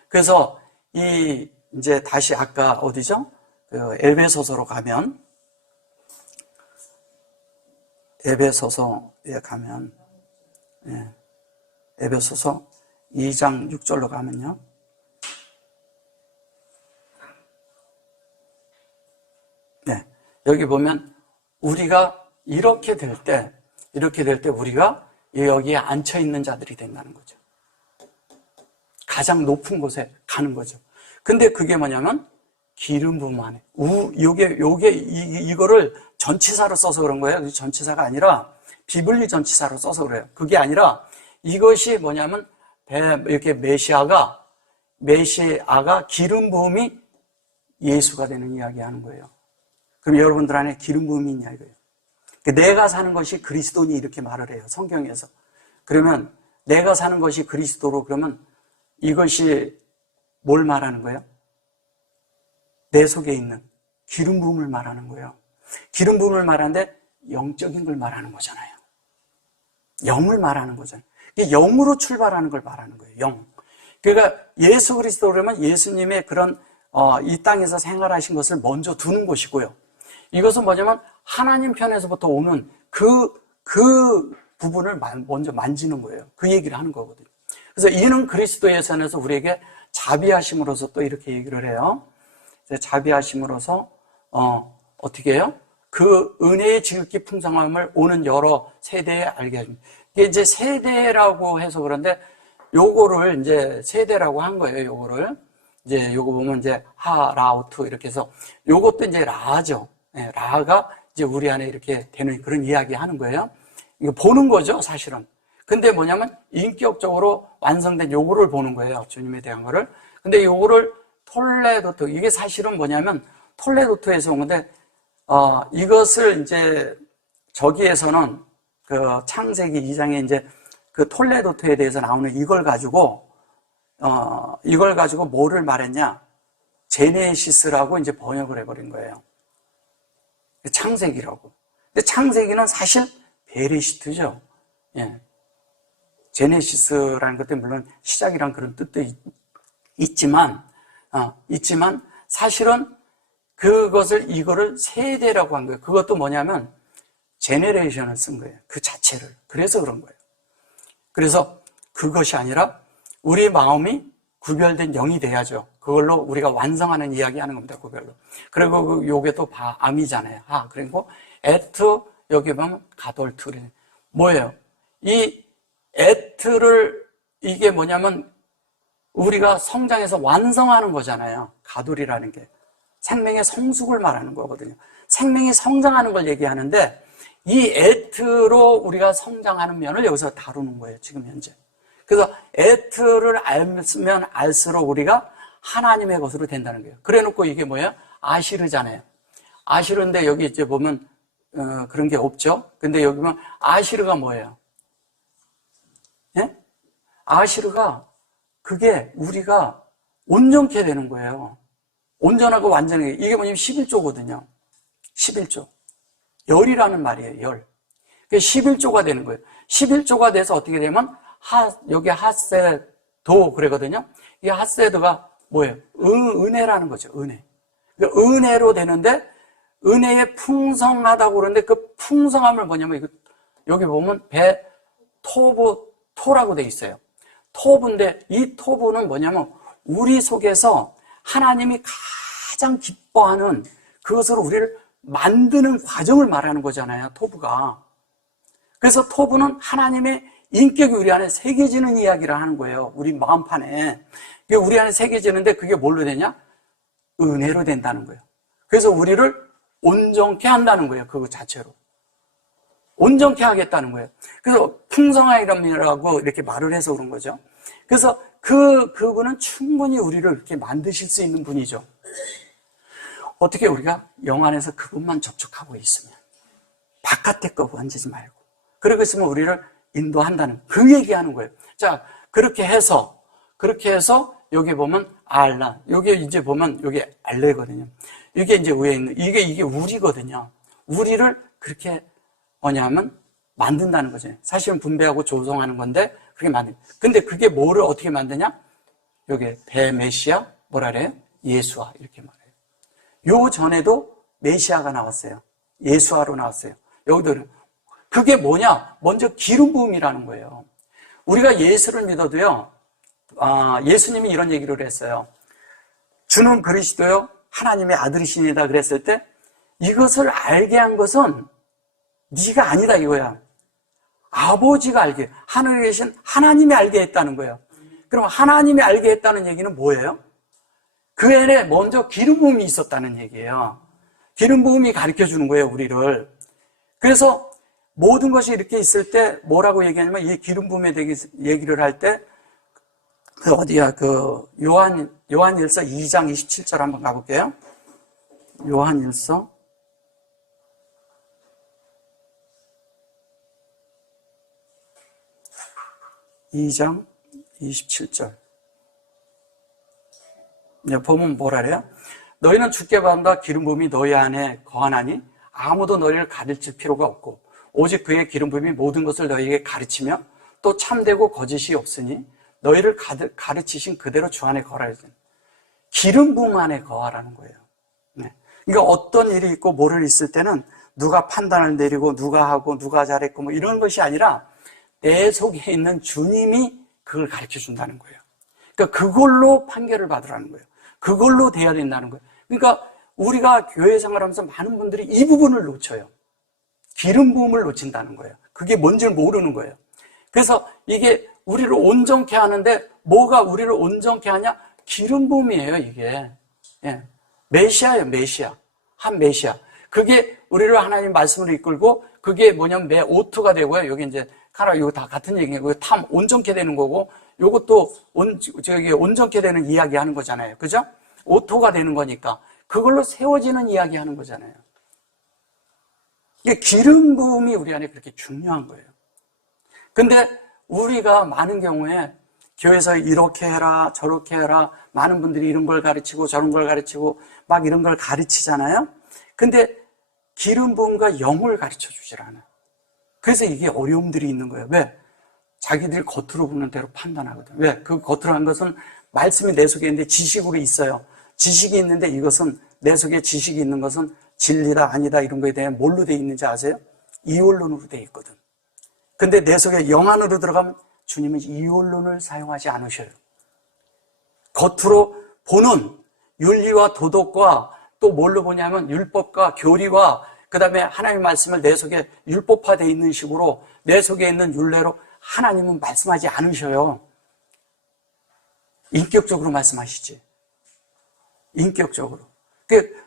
그래서 이제 다시 아까 어디죠? 그 에베소서로 가면 에베소서에 가면 에베소서 2장 6절로 가면요. 네, 여기 보면 우리가 이렇게 될 때 우리가 여기에 앉혀 있는 자들이 된다는 거죠. 가장 높은 곳에 가는 거죠. 근데 그게 뭐냐면 기름 부음 안에 이거를 전치사로 써서 그런 거예요. 전치사가 아니라 비블리 전치사로 써서 그래요. 그게 아니라 이것이 뭐냐면 이렇게 메시아가 기름 부음이 예수가 되는 이야기하는 거예요. 그럼 여러분들 안에 기름 부음이 있냐 이거예요. 내가 사는 것이 그리스도니 이렇게 말을 해요. 성경에서. 그러면 내가 사는 것이 그리스도로 그러면 이것이 뭘 말하는 거예요? 내 속에 있는 기름 부음을 말하는 거예요. 기름 부음을 말하는데 영적인 걸 말하는 거잖아요. 영을 말하는 거잖아요. 영으로 출발하는 걸 말하는 거예요. 영. 그러니까 예수 그리스도 그러면 예수님의 그런 이 땅에서 생활하신 것을 먼저 두는 것이고요. 이것은 뭐냐면 하나님 편에서부터 오는 그 부분을 먼저 만지는 거예요. 그 얘기를 하는 거거든요. 그래서 이는 그리스도의 선에서 우리에게 자비하심으로서 또 이렇게 얘기를 해요. 자비하심으로서 어떻게 해요? 그 은혜의 지극히 풍성함을 오는 여러 세대에 알게 해줍니다. 이게 이제 세대라고 해서 그런데 요거를 이제 세대라고 한 거예요. 요거를 이제 요거 보면 이제 라우트 이렇게 해서 요것도 이제 라죠. 네, 라가 이제 우리 안에 이렇게 되는 그런 이야기 하는 거예요. 이거 보는 거죠, 사실은. 근데 뭐냐면 인격적으로 완성된 요거를 보는 거예요. 주님에 대한 거를. 근데 요거를 톨레도토, 이게 사실은 뭐냐면 톨레도토에서 온 건데, 이것을 이제 저기에서는 그 창세기 2장에 이제 그 톨레도토에 대해서 나오는 이걸 가지고 뭐를 말했냐? 제네시스라고 이제 번역을 해버린 거예요. 창세기라고. 근데 창세기는 사실 베레시트죠. 예. 제네시스라는 것도 물론 시작이란 그런 뜻도 있지만 사실은 이거를 세대라고 한 거예요. 그것도 뭐냐면 제네레이션을 쓴 거예요. 그 자체를. 그래서 그런 거예요. 그래서 그것이 아니라 우리 마음이 구별된 영이 돼야죠. 그걸로 우리가 완성하는 이야기 하는 겁니다. 구별로. 그리고 요게 또 암이잖아요. 그리고 에트, 여기 보면 가돌트. 뭐예요? 이 에트를, 이게 뭐냐면 우리가 성장해서 완성하는 거잖아요. 가돌이라는 게. 생명의 성숙을 말하는 거거든요. 생명이 성장하는 걸 얘기하는데 이 에트로 우리가 성장하는 면을 여기서 다루는 거예요. 지금 현재. 그래서 에트를 알면 알수록 우리가 하나님의 것으로 된다는 거예요. 그래 놓고 이게 뭐예요? 아시르잖아요. 아시르인데 여기 이제 보면 그런 게 없죠. 근데 여기 보면 아시르가 뭐예요? 예? 아시르가 그게 우리가 온전케 되는 거예요. 온전하고 완전하게. 이게 뭐냐면 11조거든요. 11조. 열이라는 말이에요. 열. 11조가 되는 거예요. 11조가 돼서 어떻게 되면 여기 핫세도 그러거든요. 이 핫세도가 뭐예요? 은혜라는 거죠. 은혜. 그러니까 은혜로 되는데 은혜에 풍성하다고 그러는데 그 풍성함을 뭐냐면 여기 보면 토라고 돼 있어요. 토부인데 이 토부는 뭐냐면 우리 속에서 하나님이 가장 기뻐하는 그것으로 우리를 만드는 과정을 말하는 거잖아요. 토부가. 그래서 토부는 하나님의 인격이 우리 안에 새겨지는 이야기를 하는 거예요. 우리 마음판에. 그게 우리 안에 새겨지는데 그게 뭘로 되냐? 은혜로 된다는 거예요. 그래서 우리를 온전케 한다는 거예요. 그거 자체로. 온전케 하겠다는 거예요. 그래서 풍성하이라고 이렇게 말을 해서 그런 거죠. 그래서 그분은 충분히 우리를 이렇게 만드실 수 있는 분이죠. 어떻게 우리가 영 안에서 그분만 접촉하고 있으면 바깥의 거 만지지 말고 그러고 있으면 우리를 인도한다는 그 얘기하는 거예요. 자, 그렇게 해서 여기 보면 알라, 여기 이제 보면 여기 알레거든요. 이게 이제 위에 있는 이게 우리거든요. 우리를 그렇게 뭐냐면 만든다는 거죠. 사실은 분배하고 조성하는 건데 그렇게 만든. 근데 그게 뭐를 어떻게 만드냐? 여기 메시아 뭐라 그래요? 예수아 이렇게 말해요. 요 전에도 메시아가 나왔어요. 예수아로 나왔어요. 여기도 그게 뭐냐? 먼저 기름 부음이라는 거예요. 우리가 예수를 믿어도요. 예수님이 이런 얘기를 했어요. 주는 그리스도요 하나님의 아들이시니다 그랬을 때 이것을 알게 한 것은 네가 아니다 이거야. 아버지가 알게, 하늘에 계신 하나님이 알게 했다는 거예요. 그럼 하나님이 알게 했다는 얘기는 뭐예요? 그 안에 먼저 기름 부음이 있었다는 얘기예요. 기름 부음이 가르쳐 주는 거예요, 우리를. 그래서 모든 것이 이렇게 있을 때 뭐라고 얘기하냐면 이 기름 부음에 대해서 얘기를 할 때 요한일서 2장 27절 한번 가볼게요. 요한일서 2장 27절. 보면 뭐라 그래요? 너희는 주께 받은 기름 부음이 너희 안에 거하나니 아무도 너희를 가르칠 필요가 없고 오직 그의 기름 부음이 모든 것을 너희에게 가르치며 또 참되고 거짓이 없으니 너희를 가르치신 그대로 주 안에 거하라. 기름 부음 안에 거하라는 거예요. 네. 그러니까 어떤 일이 있고 뭐를 있을 때는 누가 판단을 내리고 누가 하고 누가 잘했고 뭐 이런 것이 아니라 내 속에 있는 주님이 그걸 가르쳐 준다는 거예요. 그러니까 그걸로 판결을 받으라는 거예요. 그걸로 돼야 된다는 거예요. 그러니까 우리가 교회 생활하면서 많은 분들이 이 부분을 놓쳐요. 기름 부음을 놓친다는 거예요. 그게 뭔지를 모르는 거예요. 그래서 이게 우리를 온전케 하는데 뭐가 우리를 온전케 하냐? 기름 부음이에요, 이게. 예. 메시아예요, 메시아. 한 메시아. 그게 우리를 하나님 말씀으로 이끌고 그게 뭐냐면 매 오토가 되고요. 여기 이제 카라 이거 다 같은 얘기예요. 탐 온전케 되는 거고 요것도 온전케 되는 이야기 하는 거잖아요. 그죠? 오토가 되는 거니까 그걸로 세워지는 이야기 하는 거잖아요. 이게 기름 부음이 우리 안에 그렇게 중요한 거예요. 근데 우리가 많은 경우에 교회에서 이렇게 해라 저렇게 해라 많은 분들이 이런 걸 가르치고 저런 걸 가르치고 막 이런 걸 가르치잖아요. 근데 기름 부음과 영을 가르쳐 주질 않아요. 그래서 이게 어려움들이 있는 거예요. 왜? 자기들이 겉으로 보는 대로 판단하거든. 왜? 그 겉으로 한 것은 말씀이 내 속에 있는데 지식으로 있어요. 지식이 있는데 이것은 내 속에 지식이 있는 것은 진리다 아니다 이런 거에 대해 뭘로 돼 있는지 아세요? 이원론으로 돼 있거든. 근데 내 속에 영 안으로 들어가면 주님은 이원론을 사용하지 않으셔요. 겉으로 보는 윤리와 도덕과 또 뭘로 보냐면 율법과 교리와 그 다음에 하나님의 말씀을 내 속에 율법화되어 있는 식으로 내 속에 있는 율례로 하나님은 말씀하지 않으셔요. 인격적으로 말씀하시지. 인격적으로.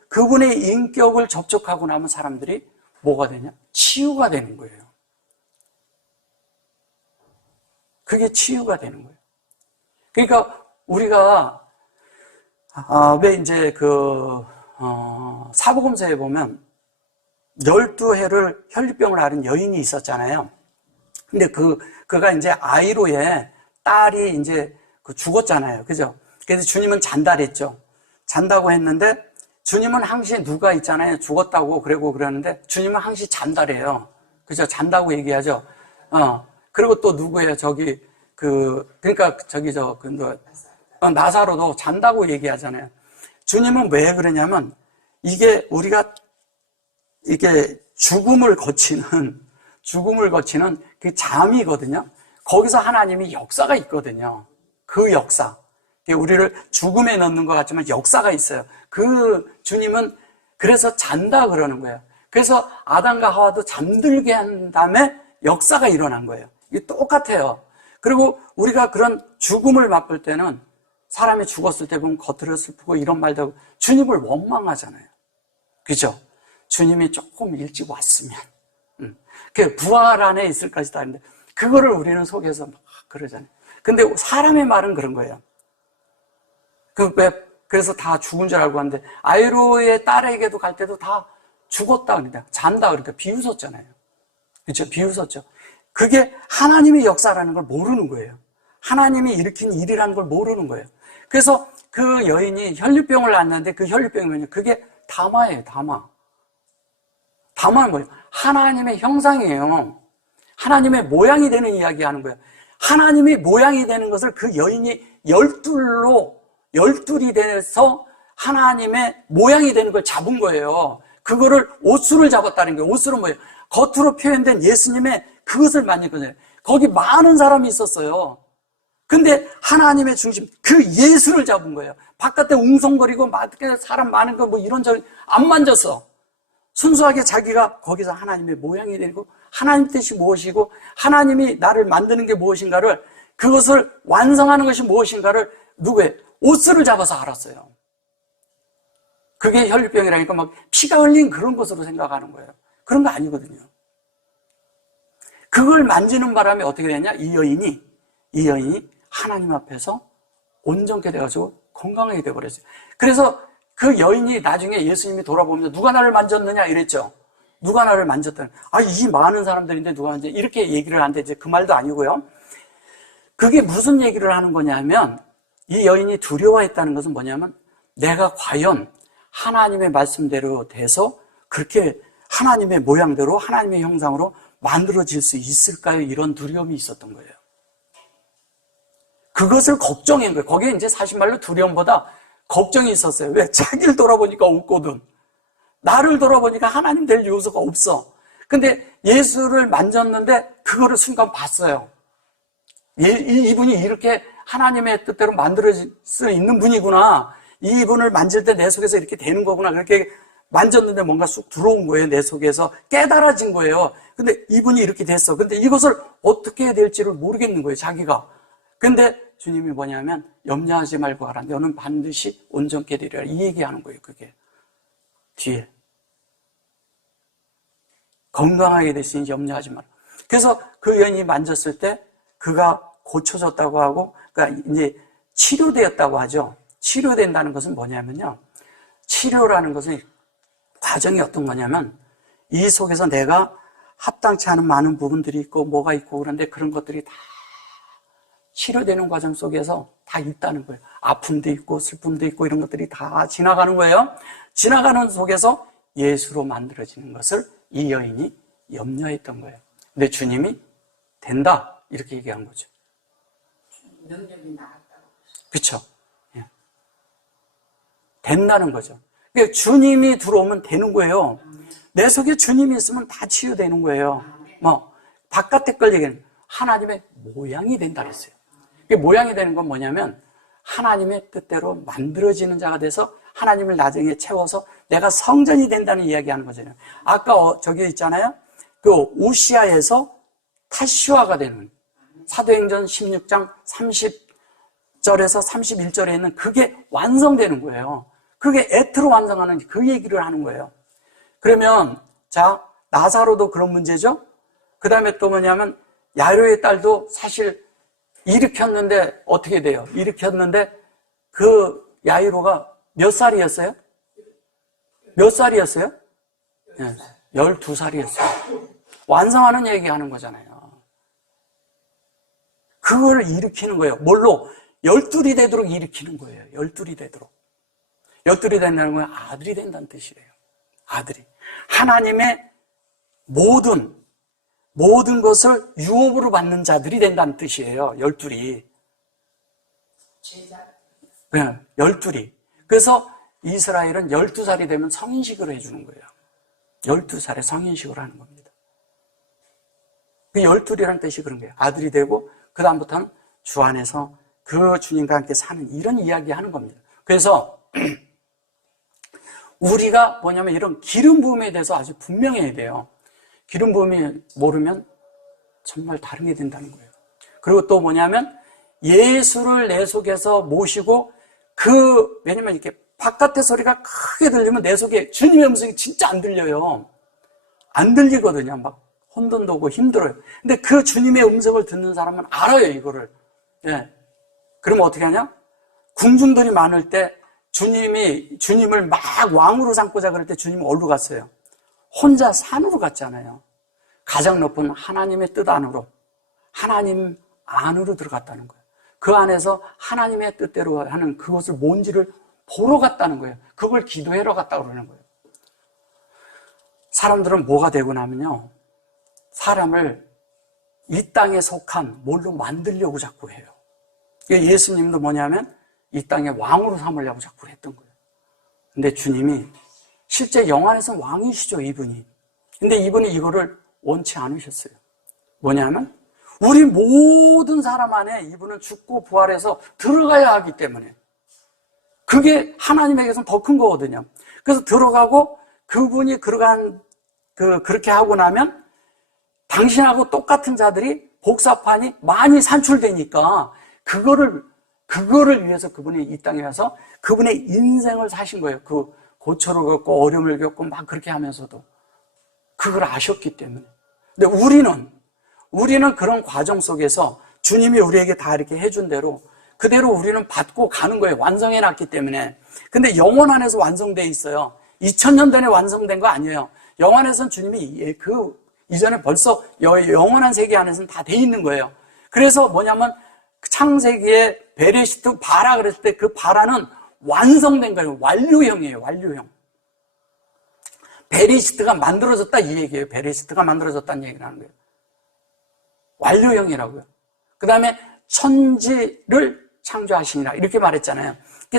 그분의 인격을 접촉하고 나면 사람들이 뭐가 되냐? 치유가 되는 거예요. 그게 치유가 되는 거예요. 그러니까 우리가 왜 이제 사복음서에 보면 12해를 혈류병을 앓은 여인이 있었잖아요. 근데 그가 이제 아이로의 딸이 이제 죽었잖아요. 그죠? 그래서 주님은 잔달했죠. 잔다고 했는데 주님은 항시 누가 있잖아요. 죽었다고 그러는데 주님은 항시 잔달해요. 그죠? 잔다고 얘기하죠. 그리고 또 누구예요? 나사로도 잔다고 얘기하잖아요. 주님은 왜 그러냐면 이게 죽음을 거치는 그 잠이거든요. 거기서 하나님이 역사가 있거든요. 그 역사. 우리를 죽음에 넣는 것 같지만 역사가 있어요. 그 주님은 그래서 잔다 그러는 거예요. 그래서 아담과 하와도 잠들게 한 다음에 역사가 일어난 거예요. 이게 똑같아요. 그리고 우리가 그런 죽음을 맛볼 때는 사람이 죽었을 때 보면 겉으로 슬프고 이런 말도 하고 주님을 원망하잖아요. 그죠? 주님이 조금 일찍 왔으면 부활 안에 있을 것이다 했는데 그거를 우리는 속에서 막 그러잖아요. 근데 사람의 말은 그런 거예요. 그래서 다 죽은 줄 알고 하는데 아이로의 딸에게도 갈 때도 다 죽었다 그러니까 잔다 그러니까 비웃었잖아요. 그렇죠? 비웃었죠. 그게 하나님의 역사라는 걸 모르는 거예요. 하나님이 일으킨 일이라는 걸 모르는 거예요. 그래서 그 여인이 혈류병을 앓는데 그 혈류병이 뭐냐? 그게 다마예요, 다마. 다마는 뭐예요? 하나님의 형상이에요. 하나님의 모양이 되는 이야기 하는 거예요. 하나님의 모양이 되는 것을 그 여인이 열둘이 돼서 하나님의 모양이 되는 걸 잡은 거예요. 그거를 옷수를 잡았다는 거예요. 옷수는 뭐예요? 겉으로 표현된 예수님의 그것을 만졌거든요. 거기 많은 사람이 있었어요. 근데 하나님의 중심, 그 예수를 잡은 거예요. 바깥에 웅성거리고 사람 많은 거 이런저런 안 만졌어. 순수하게 자기가 거기서 하나님의 모양이 되고 하나님 뜻이 무엇이고 하나님이 나를 만드는 게 무엇인가를 그것을 완성하는 것이 무엇인가를 누구의 옷을 잡아서 알았어요. 그게 혈류병이라니까 막 피가 흘린 그런 것으로 생각하는 거예요. 그런 거 아니거든요. 그걸 만지는 바람에 어떻게 되냐? 이 여인이 하나님 앞에서 온전케 돼가지고 건강하게 돼버렸어요. 그래서 그 여인이 나중에 예수님이 돌아보면서 누가 나를 만졌느냐 이랬죠. 누가 나를 만졌다는. 이 많은 사람들인데 누가 만졌냐 이렇게 얘기를 하는데 이제 그 말도 아니고요. 그게 무슨 얘기를 하는 거냐면 이 여인이 두려워했다는 것은 뭐냐면 내가 과연 하나님의 말씀대로 돼서 그렇게 하나님의 모양대로 하나님의 형상으로 만들어질 수 있을까요? 이런 두려움이 있었던 거예요. 그것을 걱정한 거예요. 거기에 이제 사실 말로 두려움보다 걱정이 있었어요. 왜? 자기를 돌아보니까 없거든. 나를 돌아보니까 하나님 될 요소가 없어. 근데 예수를 만졌는데 그거를 순간 봤어요. 이분이 이렇게 하나님의 뜻대로 만들어질 수 있는 분이구나. 이분을 만질 때 내 속에서 이렇게 되는 거구나. 그렇게 만졌는데 뭔가 쑥 들어온 거예요. 내 속에서 깨달아진 거예요. 근데 이분이 이렇게 됐어. 근데 이것을 어떻게 해야 될지를 모르겠는 거예요, 자기가. 근데 주님이 뭐냐면 염려하지 말고 하라. 너는 반드시 온전케 되리라. 이 얘기하는 거예요, 그게. 뒤에. 건강하게 됐으니 염려하지 마라. 그래서 그 여인이 만졌을 때 그가 고쳐졌다고 하고, 그러니까 이제 치료되었다고 하죠. 치료된다는 것은 뭐냐면요. 치료라는 것은 과정이 어떤 거냐면 이 속에서 내가 합당치 않은 많은 부분들이 있고 뭐가 있고 그런데 그런 것들이 다 치료되는 과정 속에서 다 있다는 거예요. 아픔도 있고 슬픔도 있고 이런 것들이 다 지나가는 거예요. 지나가는 속에서 예수로 만들어지는 것을 이 여인이 염려했던 거예요. 근데 주님이 된다 이렇게 얘기한 거죠. 능력이 나았다고. 그렇죠. 예. 된다는 거죠. 그러니까 주님이 들어오면 되는 거예요. 내 속에 주님이 있으면 다 치유되는 거예요. 뭐 바깥의 걸 얘기하는 하나님의 모양이 된다 그랬어요. 모양이 되는 건 뭐냐면 하나님의 뜻대로 만들어지는 자가 돼서 하나님을 나중에 채워서 내가 성전이 된다는 이야기하는 거잖아요. 아까 저기 있잖아요. 그 오시아에서 타시화가 되는 사도행전 16장 30절에서 31절에 있는 그게 완성되는 거예요. 그게 애트로 완성하는 그 얘기를 하는 거예요. 그러면 자 나사로도 그런 문제죠. 그 다음에 또 뭐냐면 야이로의 딸도 사실 일으켰는데 어떻게 돼요? 일으켰는데 그 야이로가 몇 살이었어요? 몇 살이었어요? 네, 12살이었어요. 완성하는 얘기하는 거잖아요. 그걸 일으키는 거예요. 뭘로? 열둘이 되도록 일으키는 거예요. 열둘이 되도록. 열둘이 된다는 건 아들이 된다는 뜻이래요. 아들이. 하나님의 모든 것을 유업으로 받는 자들이 된다는 뜻이에요. 열둘이. 제자. 네, 열둘이. 그래서 이스라엘은 12살이 되면 성인식을 해주는 거예요. 12살에 성인식을 하는 겁니다. 그 열둘이라는 뜻이 그런 거예요. 아들이 되고 그 다음부터는 주 안에서 그 주님과 함께 사는 이런 이야기 하는 겁니다. 그래서 우리가 뭐냐면 이런 기름 부음에 대해서 아주 분명해야 돼요. 기름 부음이 모르면 정말 다른 게 된다는 거예요. 그리고 또 뭐냐면 예수를 내 속에서 모시고 왜냐면 이렇게 바깥의 소리가 크게 들리면 내 속에 주님의 음성이 진짜 안 들려요. 안 들리거든요. 막 혼돈도 오고 힘들어요. 근데 그 주님의 음성을 듣는 사람은 알아요, 이거를. 예. 그러면 어떻게 하냐? 궁중들이 많을 때 주님을 막 왕으로 삼고자 그럴 때 주님은 어디로 갔어요? 혼자 산으로 갔잖아요. 가장 높은 하나님의 뜻 안으로, 하나님 안으로 들어갔다는 거예요. 그 안에서 하나님의 뜻대로 하는 그것을 뭔지를 보러 갔다는 거예요. 그걸 기도하러 갔다고 그러는 거예요. 사람들은 뭐가 되고 나면요, 사람을 이 땅에 속한 뭘로 만들려고 자꾸 해요. 예수님도 뭐냐면 이 땅의 왕으로 삼으려고 자꾸 했던 거예요. 근데 주님이 실제 영안에서는 왕이시죠, 이분이. 근데 이분이 이거를 원치 않으셨어요. 뭐냐면 우리 모든 사람 안에 이분은 죽고 부활해서 들어가야 하기 때문에 그게 하나님에게서는 더 큰 거거든요. 그래서 들어가고 그분이 그렇게 하고 나면 당신하고 똑같은 자들이 복사판이 많이 산출되니까 그거를 위해서 그분이 이 땅에 와서 그분의 인생을 사신 거예요. 그 고초를 겪고 어려움을 겪고 막 그렇게 하면서도 그걸 아셨기 때문에. 근데 우리는 그런 과정 속에서 주님이 우리에게 다 이렇게 해준 대로 그대로 우리는 받고 가는 거예요. 완성해 놨기 때문에. 근데 영혼 안에서 완성돼 있어요. 2000년 전에 완성된 거 아니에요. 영혼 안에서는 주님이 이전에 벌써 영원한 세계 안에서는 다 돼 있는 거예요. 그래서 뭐냐면 창세기에 베레시트 바라 그랬을 때 그 바라는 완성된 거예요. 완료형이에요. 완료형. 베레시트가 만들어졌다 이 얘기예요. 베레시트가 만들어졌다는 얘기를 하는 거예요. 완료형이라고요. 그 다음에 천지를 창조하시니라 이렇게 말했잖아요.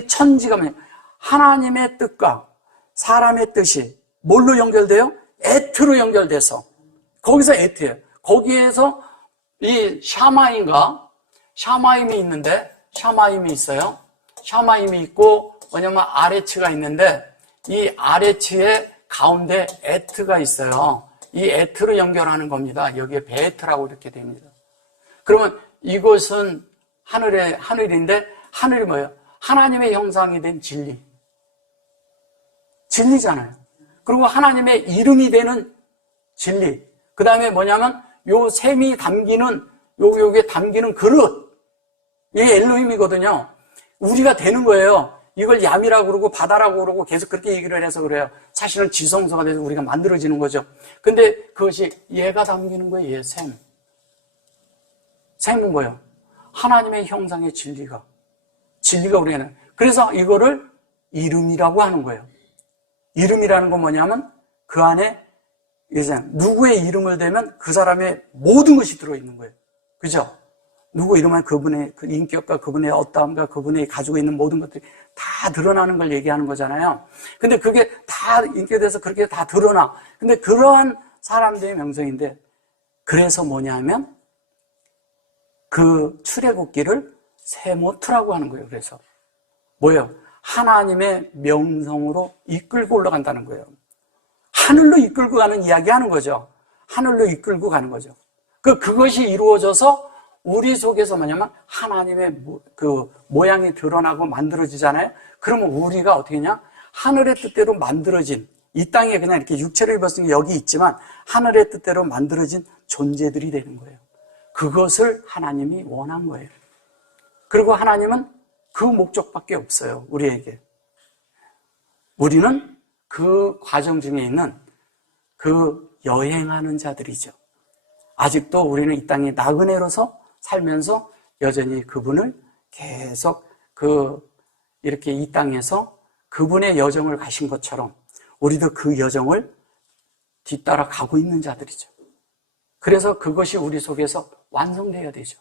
천지가 뭐냐? 하나님의 뜻과 사람의 뜻이 뭘로 연결돼요? 에트로 연결돼서 거기서 에트예요. 거기에서 이 샤마임이 있는데, 샤마임이 있어요. 샤마임이 있고, 뭐냐면 아레츠가 있는데, 이 아레츠의 가운데 에트가 있어요. 이 에트로 연결하는 겁니다. 여기에 베트라고 이렇게 됩니다. 그러면 이곳은 하늘인데, 하늘이 뭐예요? 하나님의 형상이 된 진리. 진리잖아요. 그리고 하나님의 이름이 되는 진리. 그 다음에 뭐냐면, 요 셈이 담기는, 요게 담기는 그릇. 이게 엘로힘이거든요. 우리가 되는 거예요. 이걸 얌이라고 그러고 바다라고 그러고 계속 그렇게 얘기를 해서 그래요. 사실은 지성소가 돼서 우리가 만들어지는 거죠. 근데 그것이 얘가 담기는 거예요. 얘 셈. 셈은 뭐예요? 하나님의 형상의 진리가 우리에는. 그래서 이거를 이름이라고 하는 거예요. 이름이라는 건 뭐냐면 그 안에 이제 누구의 이름을 대면 그 사람의 모든 것이 들어있는 거예요. 그죠? 누구 이름은 그분의 그 인격과 그분의 어떠함과 그분이 가지고 있는 모든 것들이 다 드러나는 걸 얘기하는 거잖아요. 근데 그게 다 인격돼서 그렇게 다 드러나. 근데 그러한 사람들의 명성인데, 그래서 뭐냐면 그 출애굽기를 세모트라고 하는 거예요. 그래서 뭐예요? 하나님의 명성으로 이끌고 올라간다는 거예요. 하늘로 이끌고 가는 이야기 하는 거죠. 하늘로 이끌고 가는 거죠. 그것이 이루어져서 우리 속에서 뭐냐면 하나님의 그 모양이 드러나고 만들어지잖아요. 그러면 우리가 어떻게 하냐? 하늘의 뜻대로 만들어진, 이 땅에 그냥 이렇게 육체를 입었으니 여기 있지만 하늘의 뜻대로 만들어진 존재들이 되는 거예요. 그것을 하나님이 원한 거예요. 그리고 하나님은 그 목적밖에 없어요. 우리에게. 우리는 그 과정 중에 있는 그 여행하는 자들이죠. 아직도 우리는 이 땅에 나그네로서 살면서 여전히 그분을 계속 이렇게 이 땅에서 그분의 여정을 가신 것처럼 우리도 그 여정을 뒤따라 가고 있는 자들이죠. 그래서 그것이 우리 속에서 완성되어야 되죠.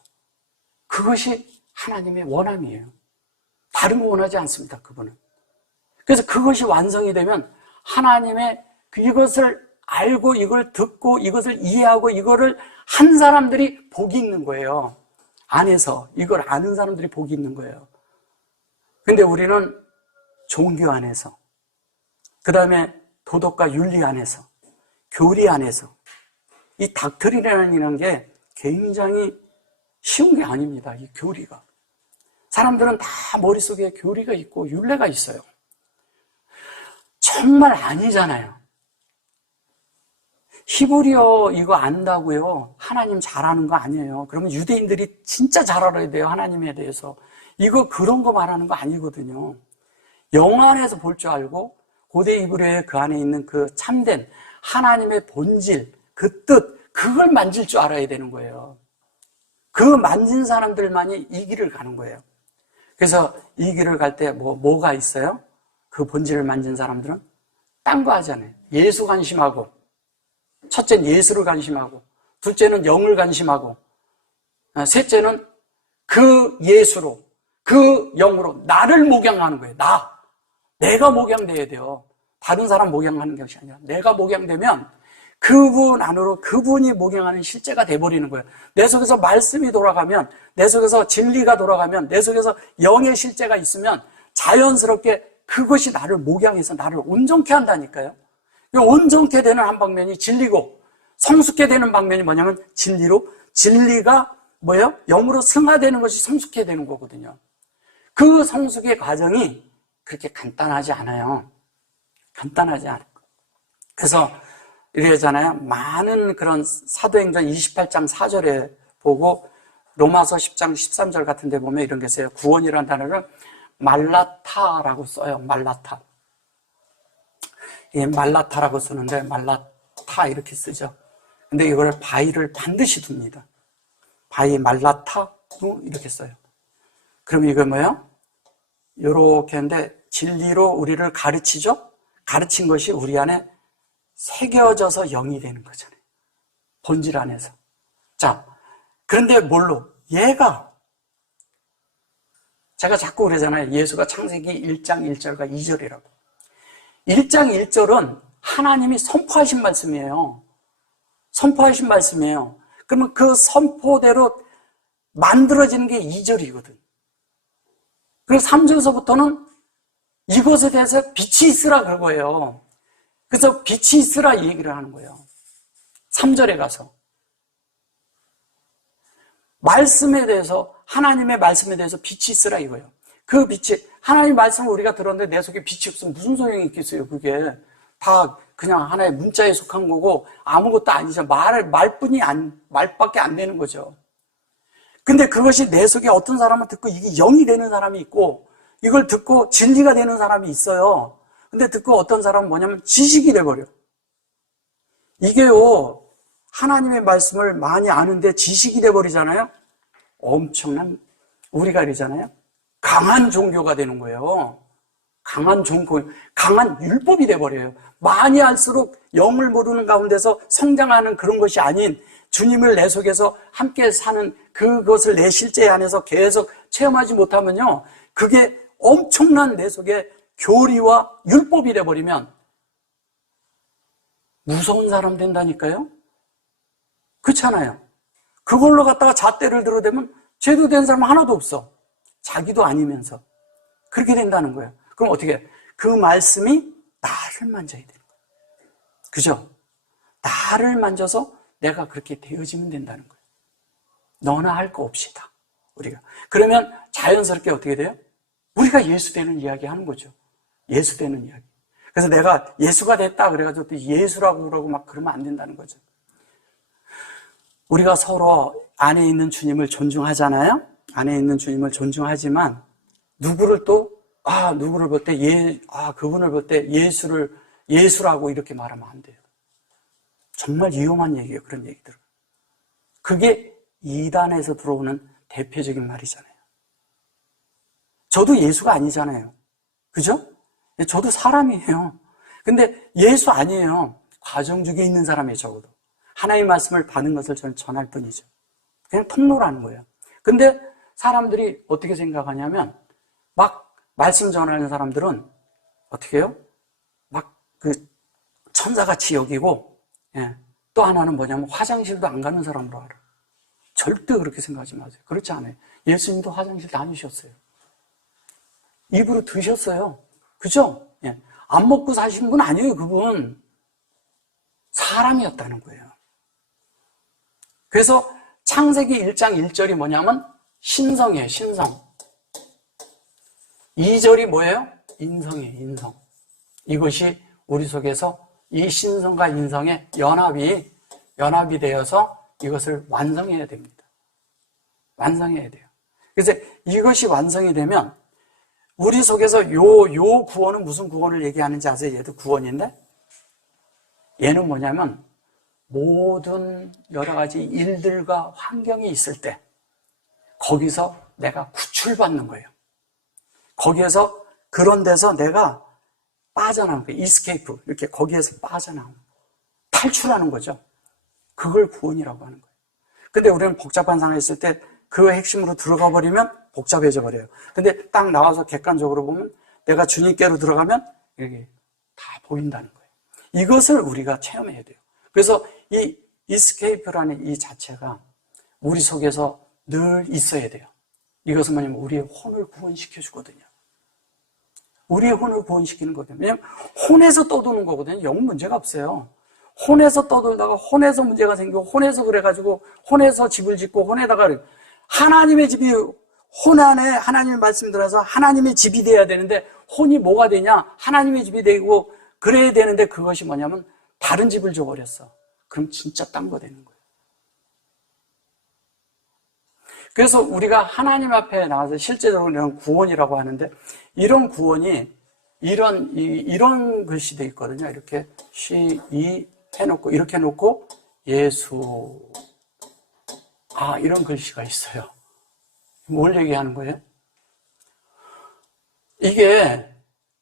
그것이 하나님의 원함이에요. 다른 거 원하지 않습니다, 그분은. 그래서 그것이 완성이 되면 하나님의 이것을 알고 이걸 듣고 이것을 이해하고 이거를 한 사람들이 복이 있는 거예요. 안에서 이걸 아는 사람들이 복이 있는 거예요. 근데 우리는 종교 안에서, 그 다음에 도덕과 윤리 안에서, 교리 안에서, 이 닥트린이라는 게 굉장히 쉬운 게 아닙니다. 이 교리가. 사람들은 다 머릿속에 교리가 있고 윤례가 있어요. 정말 아니잖아요. 히브리어 이거 안다고요? 하나님 잘 아는 거 아니에요. 그러면 유대인들이 진짜 잘 알아야 돼요, 하나님에 대해서. 이거 그런 거 말하는 거 아니거든요. 영안에서 볼 줄 알고 고대 히브리어의 그 안에 있는 그 참된 하나님의 본질, 그 뜻, 그걸 만질 줄 알아야 되는 거예요. 그 만진 사람들만이 이 길을 가는 거예요. 그래서 이 길을 갈 때 뭐가 있어요? 그 본질을 만진 사람들은 딴 거 하잖아요. 예수 관심하고, 첫째는 예수를 관심하고, 둘째는 영을 관심하고, 셋째는 그 예수로, 그 영으로 나를 목양하는 거예요. 내가 목양돼야 돼요. 다른 사람 목양하는 것이 아니라 내가 목양되면 그분 안으로 그분이 목양하는 실제가 돼버리는 거예요. 내 속에서 말씀이 돌아가면, 내 속에서 진리가 돌아가면, 내 속에서 영의 실제가 있으면 자연스럽게 그것이 나를 목양해서 나를 온전케 한다니까요. 온전케 되는 한 방면이 진리고, 성숙케 되는 방면이 뭐냐면 진리로, 진리가 뭐예요? 영으로 승화되는 것이 성숙케 되는 거거든요. 그 성숙의 과정이 그렇게 간단하지 않아요. 간단하지 않아요. 그래서 이러잖아요. 많은 그런 사도행전 28장 4절에 보고 로마서 10장 13절 같은 데 보면 이런 게 있어요. 구원이라는 단어를 말라타라고 써요. 말라타. 예, 말라타라고 쓰는데 말라타 이렇게 쓰죠. 근데 이걸 바이를 반드시 둡니다. 바이 말라타 이렇게 써요. 그럼 이거 뭐예요? 이렇게 하는데 진리로 우리를 가르치죠? 가르친 것이 우리 안에 새겨져서 영이 되는 거잖아요. 본질 안에서. 자, 그런데 뭘로? 얘가. 제가 자꾸 그러잖아요. 예수가 창세기 1장 1절과 2절이라고. 1장 1절은 하나님이 선포하신 말씀이에요. 선포하신 말씀이에요. 그러면 그 선포대로 만들어지는 게 2절이거든. 그리고 3절에서부터는 이것에 대해서 빛이 있으라 그런 거예요. 그래서 빛이 있으라 이 얘기를 하는 거예요. 3절에 가서. 말씀에 대해서, 하나님의 말씀에 대해서 빛이 있으라 이거예요. 그 빛이, 하나님 말씀을 우리가 들었는데 내 속에 빛이 없으면 무슨 소용이 있겠어요, 그게. 다 그냥 하나의 문자에 속한 거고 아무것도 아니죠. 말밖에 안 되는 거죠. 근데 그것이 내 속에 어떤 사람은 듣고 이게 영이 되는 사람이 있고 이걸 듣고 진리가 되는 사람이 있어요. 근데 듣고 어떤 사람은 뭐냐면 지식이 돼버려. 이게요, 하나님의 말씀을 많이 아는데 지식이 돼버리잖아요. 엄청난, 우리가 이러잖아요. 강한 종교가 되는 거예요. 강한 종교, 강한 율법이 돼버려요. 많이 할수록 영을 모르는 가운데서 성장하는 그런 것이 아닌 주님을 내 속에서 함께 사는 그것을 내 실제 안에서 계속 체험하지 못하면요, 그게 엄청난 내 속에 교리와 율법이 돼버리면 무서운 사람 된다니까요. 그렇잖아요. 그걸로 갖다가 잣대를 들어대면 죄도 된 사람 하나도 없어. 자기도 아니면서. 그렇게 된다는 거예요. 그럼 어떻게 해요? 그 말씀이 나를 만져야 되는 거예요. 그죠? 나를 만져서 내가 그렇게 되어지면 된다는 거예요. 너나 할 거 없이다. 우리가. 그러면 자연스럽게 어떻게 돼요? 우리가 예수 되는 이야기 하는 거죠. 예수 되는 이야기. 그래서 내가 예수가 됐다 그래가지고 또 예수라고 그러고 막 그러면 안 된다는 거죠. 우리가 서로 안에 있는 주님을 존중하잖아요. 안에 있는 주님을 존중하지만 누구를 볼 때 그분을 볼 때 예수라고 이렇게 말하면 안 돼요. 정말 위험한 얘기예요. 그런 얘기들. 그게 이단에서 들어오는 대표적인 말이잖아요. 저도 예수가 아니잖아요. 그죠? 저도 사람이에요. 근데 예수 아니에요. 과정 중에 있는 사람이에요, 적어도. 하나님의 말씀을 받은 것을 저는 전할 뿐이죠. 그냥 통로라는 거예요. 근데 사람들이 어떻게 생각하냐면, 막 말씀 전하는 사람들은 어떻게 해요? 막 그 천사같이 여기고, 또 하나는 뭐냐면 화장실도 안 가는 사람으로 알아. 절대 그렇게 생각하지 마세요. 그렇지 않아요. 예수님도 화장실 다니셨어요. 입으로 드셨어요. 그죠? 안 먹고 사신 분 아니에요, 그분. 사람이었다는 거예요. 그래서 창세기 1장 1절이 뭐냐면 신성이에요, 신성. 2절이 뭐예요? 인성이에요, 인성. 이것이 우리 속에서 이 신성과 인성의 연합이 되어서 이것을 완성해야 됩니다. 완성해야 돼요. 그래서 이것이 완성이 되면 우리 속에서 요 구원은 무슨 구원을 얘기하는지 아세요? 얘도 구원인데 얘는 뭐냐면 모든 여러 가지 일들과 환경이 있을 때 거기서 내가 구출받는 거예요. 거기에서 그런 데서 내가 빠져나오는 거예요. 이스케이프. 이렇게 거기에서 빠져나오는 거예요. 탈출하는 거죠. 그걸 구원이라고 하는 거예요. 근데 우리는 복잡한 상황에 있을 때 그 핵심으로 들어가 버리면 복잡해져 버려요. 근데 딱 나와서 객관적으로 보면 내가 주님께로 들어가면 이렇게 다 보인다는 거예요. 이것을 우리가 체험해야 돼요. 그래서 이 이스케이프라는 이 자체가 우리 속에서 늘 있어야 돼요. 이것은 뭐냐면 우리의 혼을 구원시켜 주거든요. 우리의 혼을 구원시키는 거거든요. 왜냐하면 혼에서 떠도는 거거든요. 영 문제가 없어요. 혼에서 떠돌다가 혼에서 문제가 생기고 혼에서 그래가지고 혼에서 집을 짓고 혼에다가 하나님의 집이 혼 안에 하나님의 말씀 들어서 하나님의 집이 돼야 되는데 혼이 뭐가 되냐? 하나님의 집이 되고 그래야 되는데 그것이 뭐냐면 다른 집을 줘버렸어. 그럼 진짜 딴 거 되는 거예요. 그래서 우리가 하나님 앞에 나와서 실제적으로 이런 구원이라고 하는데 이런 구원이 이런 글씨 돼 있거든요. 이렇게 해놓고 이렇게 놓고 예수 이런 글씨가 있어요. 뭘 얘기하는 거예요? 이게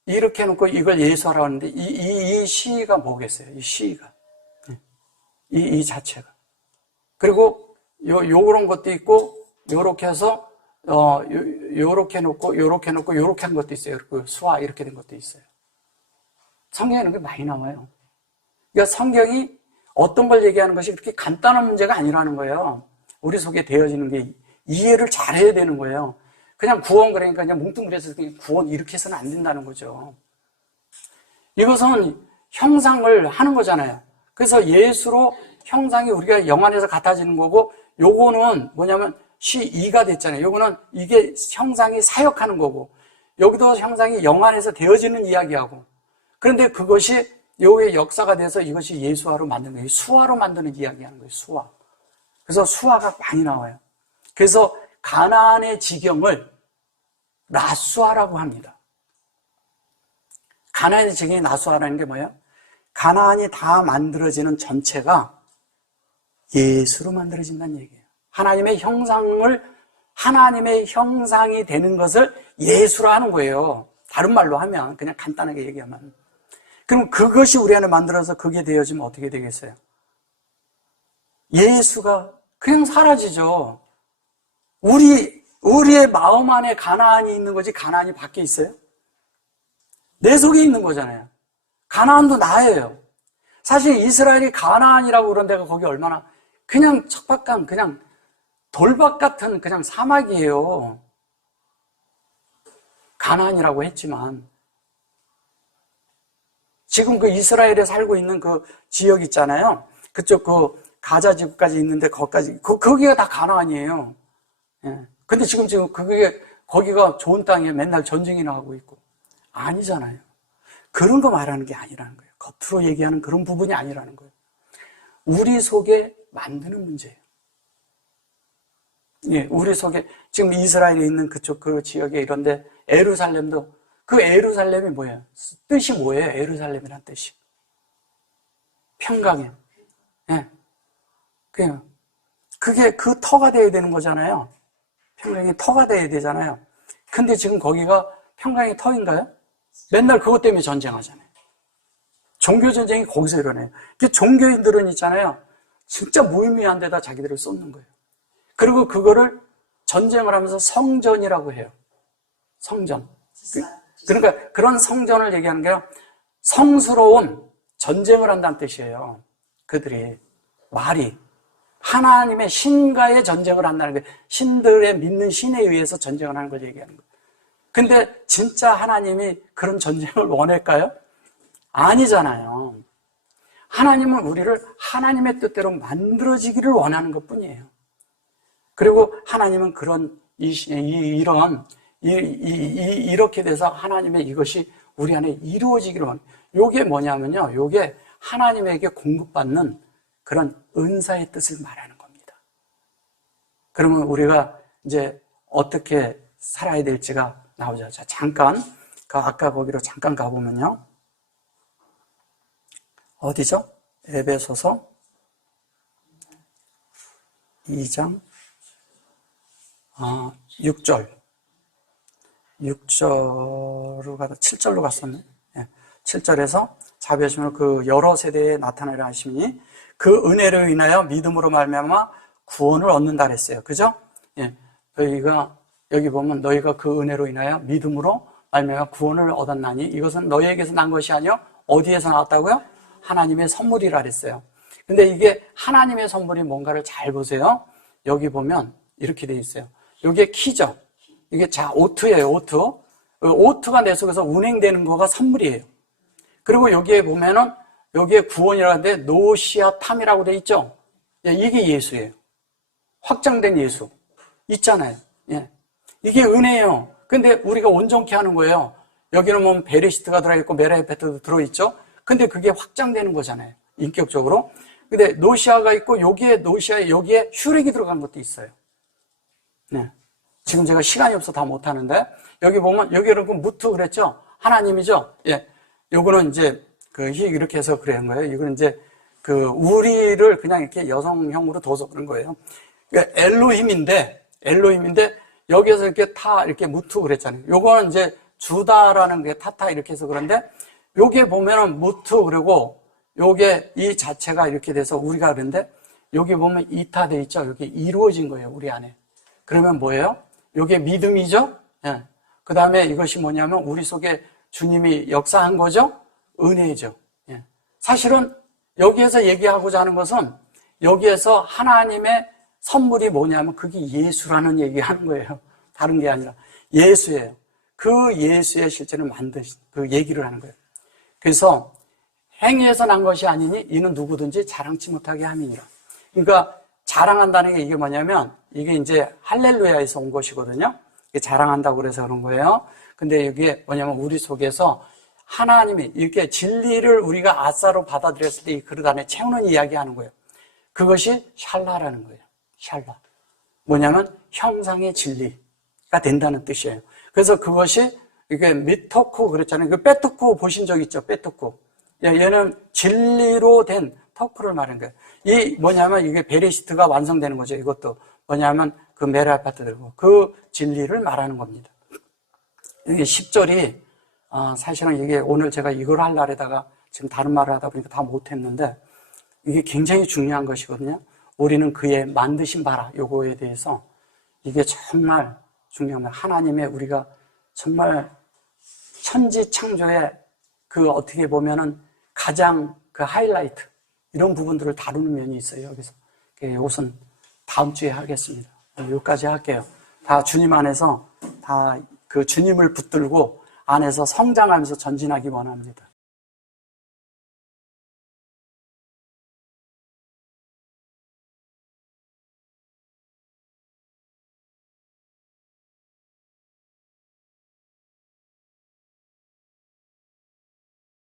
이렇게 놓고 이걸 예수하라고 하는데 이 시가 뭐겠어요? 이 시가 이 자체가 그리고 요런 것도 있고 요렇게 해서 요렇게 놓고 요렇게 놓고 요렇게 한 것도 있어요. 그리고 수화 이렇게 된 것도 있어요. 성경에는 게 많이 나와요. 그러니까 성경이 어떤 걸 얘기하는 것이 그렇게 간단한 문제가 아니라는 거예요. 우리 속에 되어지는 게 이해를 잘해야 되는 거예요. 그냥 구원 그러니까 그냥 뭉뚱그려서 구원 이렇게 해서는 안 된다는 거죠. 이것은 형상을 하는 거잖아요. 그래서 예수로 형상이 우리가 영안에서 같아지는 거고, 요거는 뭐냐면 C2가 됐잖아요. 요거는 이게 형상이 사역하는 거고, 여기도 형상이 영안에서 되어지는 이야기하고, 그런데 그것이 요의 역사가 돼서 이것이 예수화로 만드는 거예요. 수화로 만드는 이야기하는 거예요. 수화. 그래서 수화가 많이 나와요. 그래서 가나안의 지경을 나수화라고 합니다. 가나안의 지경이 나수화라는 게 뭐예요? 가나안이 다 만들어지는 전체가 예수로 만들어진다는 얘기예요. 하나님의 형상이 되는 것을 예수로 하는 거예요. 다른 말로 하면, 그냥 간단하게 얘기하면. 그럼 그것이 우리 안에 만들어서 그게 되어지면 어떻게 되겠어요? 예수가 그냥 사라지죠. 우리의 마음 안에 가나안이 있는 거지 가나안이 밖에 있어요? 내 속에 있는 거잖아요. 가나안도 나예요. 사실 이스라엘이 가나안이라고 그런 데가 거기 얼마나 그냥 척박한 그냥 돌밭 같은 그냥 사막이에요. 가나안이라고 했지만 지금 그 이스라엘에 살고 있는 그 지역 있잖아요. 그쪽 그 가자 지구까지 있는데 거기가 다 가나안이에요. 예. 근데 지금 거기가 좋은 땅에 맨날 전쟁이나 하고 있고 아니잖아요. 그런 거 말하는 게 아니라는 거예요. 겉으로 얘기하는 그런 부분이 아니라는 거예요. 우리 속에 만드는 문제예요. 예, 우리 속에 지금 이스라엘에 있는 그쪽 그 지역에 이런데 예루살렘도 그 예루살렘이 뭐예요? 뜻이 뭐예요? 예루살렘이란 뜻이 평강이에요. 예, 그게 그 터가 돼야 되는 거잖아요. 평강이 터가 돼야 되잖아요. 근데 지금 거기가 평강이 터인가요? 맨날 그것 때문에 전쟁하잖아요. 종교전쟁이 거기서 일어나요. 종교인들은 있잖아요. 진짜 무의미한 데다 자기들을 쏟는 거예요. 그리고 그거를 전쟁을 하면서 성전이라고 해요. 성전. 그러니까 그런 성전을 얘기하는 게요. 성스러운 전쟁을 한다는 뜻이에요. 그들이. 말이. 하나님의 신과의 전쟁을 한다는 거예요. 신들의 믿는 신에 의해서 전쟁을 하는 걸 얘기하는 거예요. 근데 진짜 하나님이 그런 전쟁을 원할까요? 아니잖아요. 하나님은 우리를 하나님의 뜻대로 만들어지기를 원하는 것 뿐이에요. 그리고 하나님은 이렇게 돼서 하나님의 이것이 우리 안에 이루어지기를 원해요. 요게 뭐냐면요. 요게 하나님에게 공급받는 그런 은사의 뜻을 말하는 겁니다. 그러면 우리가 이제 어떻게 살아야 될지가 나오죠. 자, 잠깐, 아까 거기로 잠깐 가보면요. 어디죠? 에베소서 2장 6절로 가다 7절로 갔었네. 7절에서 자비하심으로 그 여러 세대에 나타나려 하심이니 그 은혜로 인하여 믿음으로 말미암아 구원을 얻는다 그랬어요. 그죠? 예. 여기 보면 너희가 그 은혜로 인하여 믿음으로 말미암아 구원을 얻었나니 이것은 너희에게서 난 것이 아니요 어디에서 나왔다고요? 하나님의 선물이라 그랬어요. 근데 이게 하나님의 선물이 뭔가를 잘 보세요. 여기 보면 이렇게 돼 있어요. 이게 키죠. 이게 오트예요. 오트가 내 속에서 운행되는 거가 선물이에요. 그리고 여기에 보면은 여기에 구원이라는데 노시아탐이라고 돼 있죠. 이게 예수예요. 확장된 예수 있잖아요. 예. 이게 은혜예요. 근데 우리가 온전케 하는 거예요. 여기는 뭐 베레시트가 들어있고 메라헤페트도 들어있죠. 근데 그게 확장되는 거잖아요. 인격적으로. 근데 노시아가 있고 여기에 슈렉이 들어간 것도 있어요. 네. 지금 제가 시간이 없어 다 못하는데 여기 보면 여기는 그 무트 그랬죠. 하나님이죠. 예. 요거는 이제 이렇게 해서 그런 거예요. 이거는 이제 우리를 그냥 이렇게 여성형으로 둬서 그런 거예요. 그러니까 엘로힘인데 여기에서 이렇게 무트 그랬잖아요. 요거는 이제 주다라는 게 타타 이렇게 해서 그런데 요게 보면은 무트 그리고 요게 이 자체가 이렇게 돼서 우리가 그런데 여기 보면 이타돼 있죠. 여기 이루어진 거예요. 우리 안에. 그러면 뭐예요? 요게 믿음이죠. 예. 그 다음에 이것이 뭐냐면 우리 속에 주님이 역사한 거죠. 은혜죠. 예. 사실은 여기에서 얘기하고자 하는 것은 여기에서 하나님의 선물이 뭐냐면 그게 예수라는 얘기하는 거예요. 다른 게 아니라 예수예요. 그 예수의 실제로 만드신 그 얘기를 하는 거예요. 그래서 행위에서 난 것이 아니니 이는 누구든지 자랑치 못하게 함이니라. 그러니까 자랑한다는 게 이게 뭐냐면 이게 이제 할렐루야에서 온 것이거든요. 이게 자랑한다고 그래서 그런 거예요. 근데 이게 뭐냐면 우리 속에서 하나님이 이렇게 진리를 우리가 아싸로 받아들였을 때 이 그릇 안에 채우는 이야기 하는 거예요. 그것이 샬라라는 거예요. 샬라. 뭐냐면 형상의 진리가 된다는 뜻이에요. 그래서 그것이 이게 미토쿠 그랬잖아요. 그 빼토쿠 보신 적 있죠? 빼토쿠. 얘는 진리로 된 토크를 말하는 거예요. 이 뭐냐면 이게 베레시트가 완성되는 거죠. 이것도 뭐냐면 그 메랄파트 들고 그 진리를 말하는 겁니다. 이게 10절이 사실은 이게 오늘 제가 이걸 하려다가 지금 다른 말을 하다 보니까 다 못했는데 이게 굉장히 중요한 것이거든요. 우리는 그의 만드신 바라 요거에 대해서 이게 정말 중요한 거예요. 하나님의 우리가 정말 천지 창조의 그 어떻게 보면은 가장 그 하이라이트 이런 부분들을 다루는 면이 있어요. 여기서 이것은 다음 주에 하겠습니다. 여기까지 할게요. 다 주님 안에서 다 그 주님을 붙들고 안에서 성장하면서 전진하기 원합니다.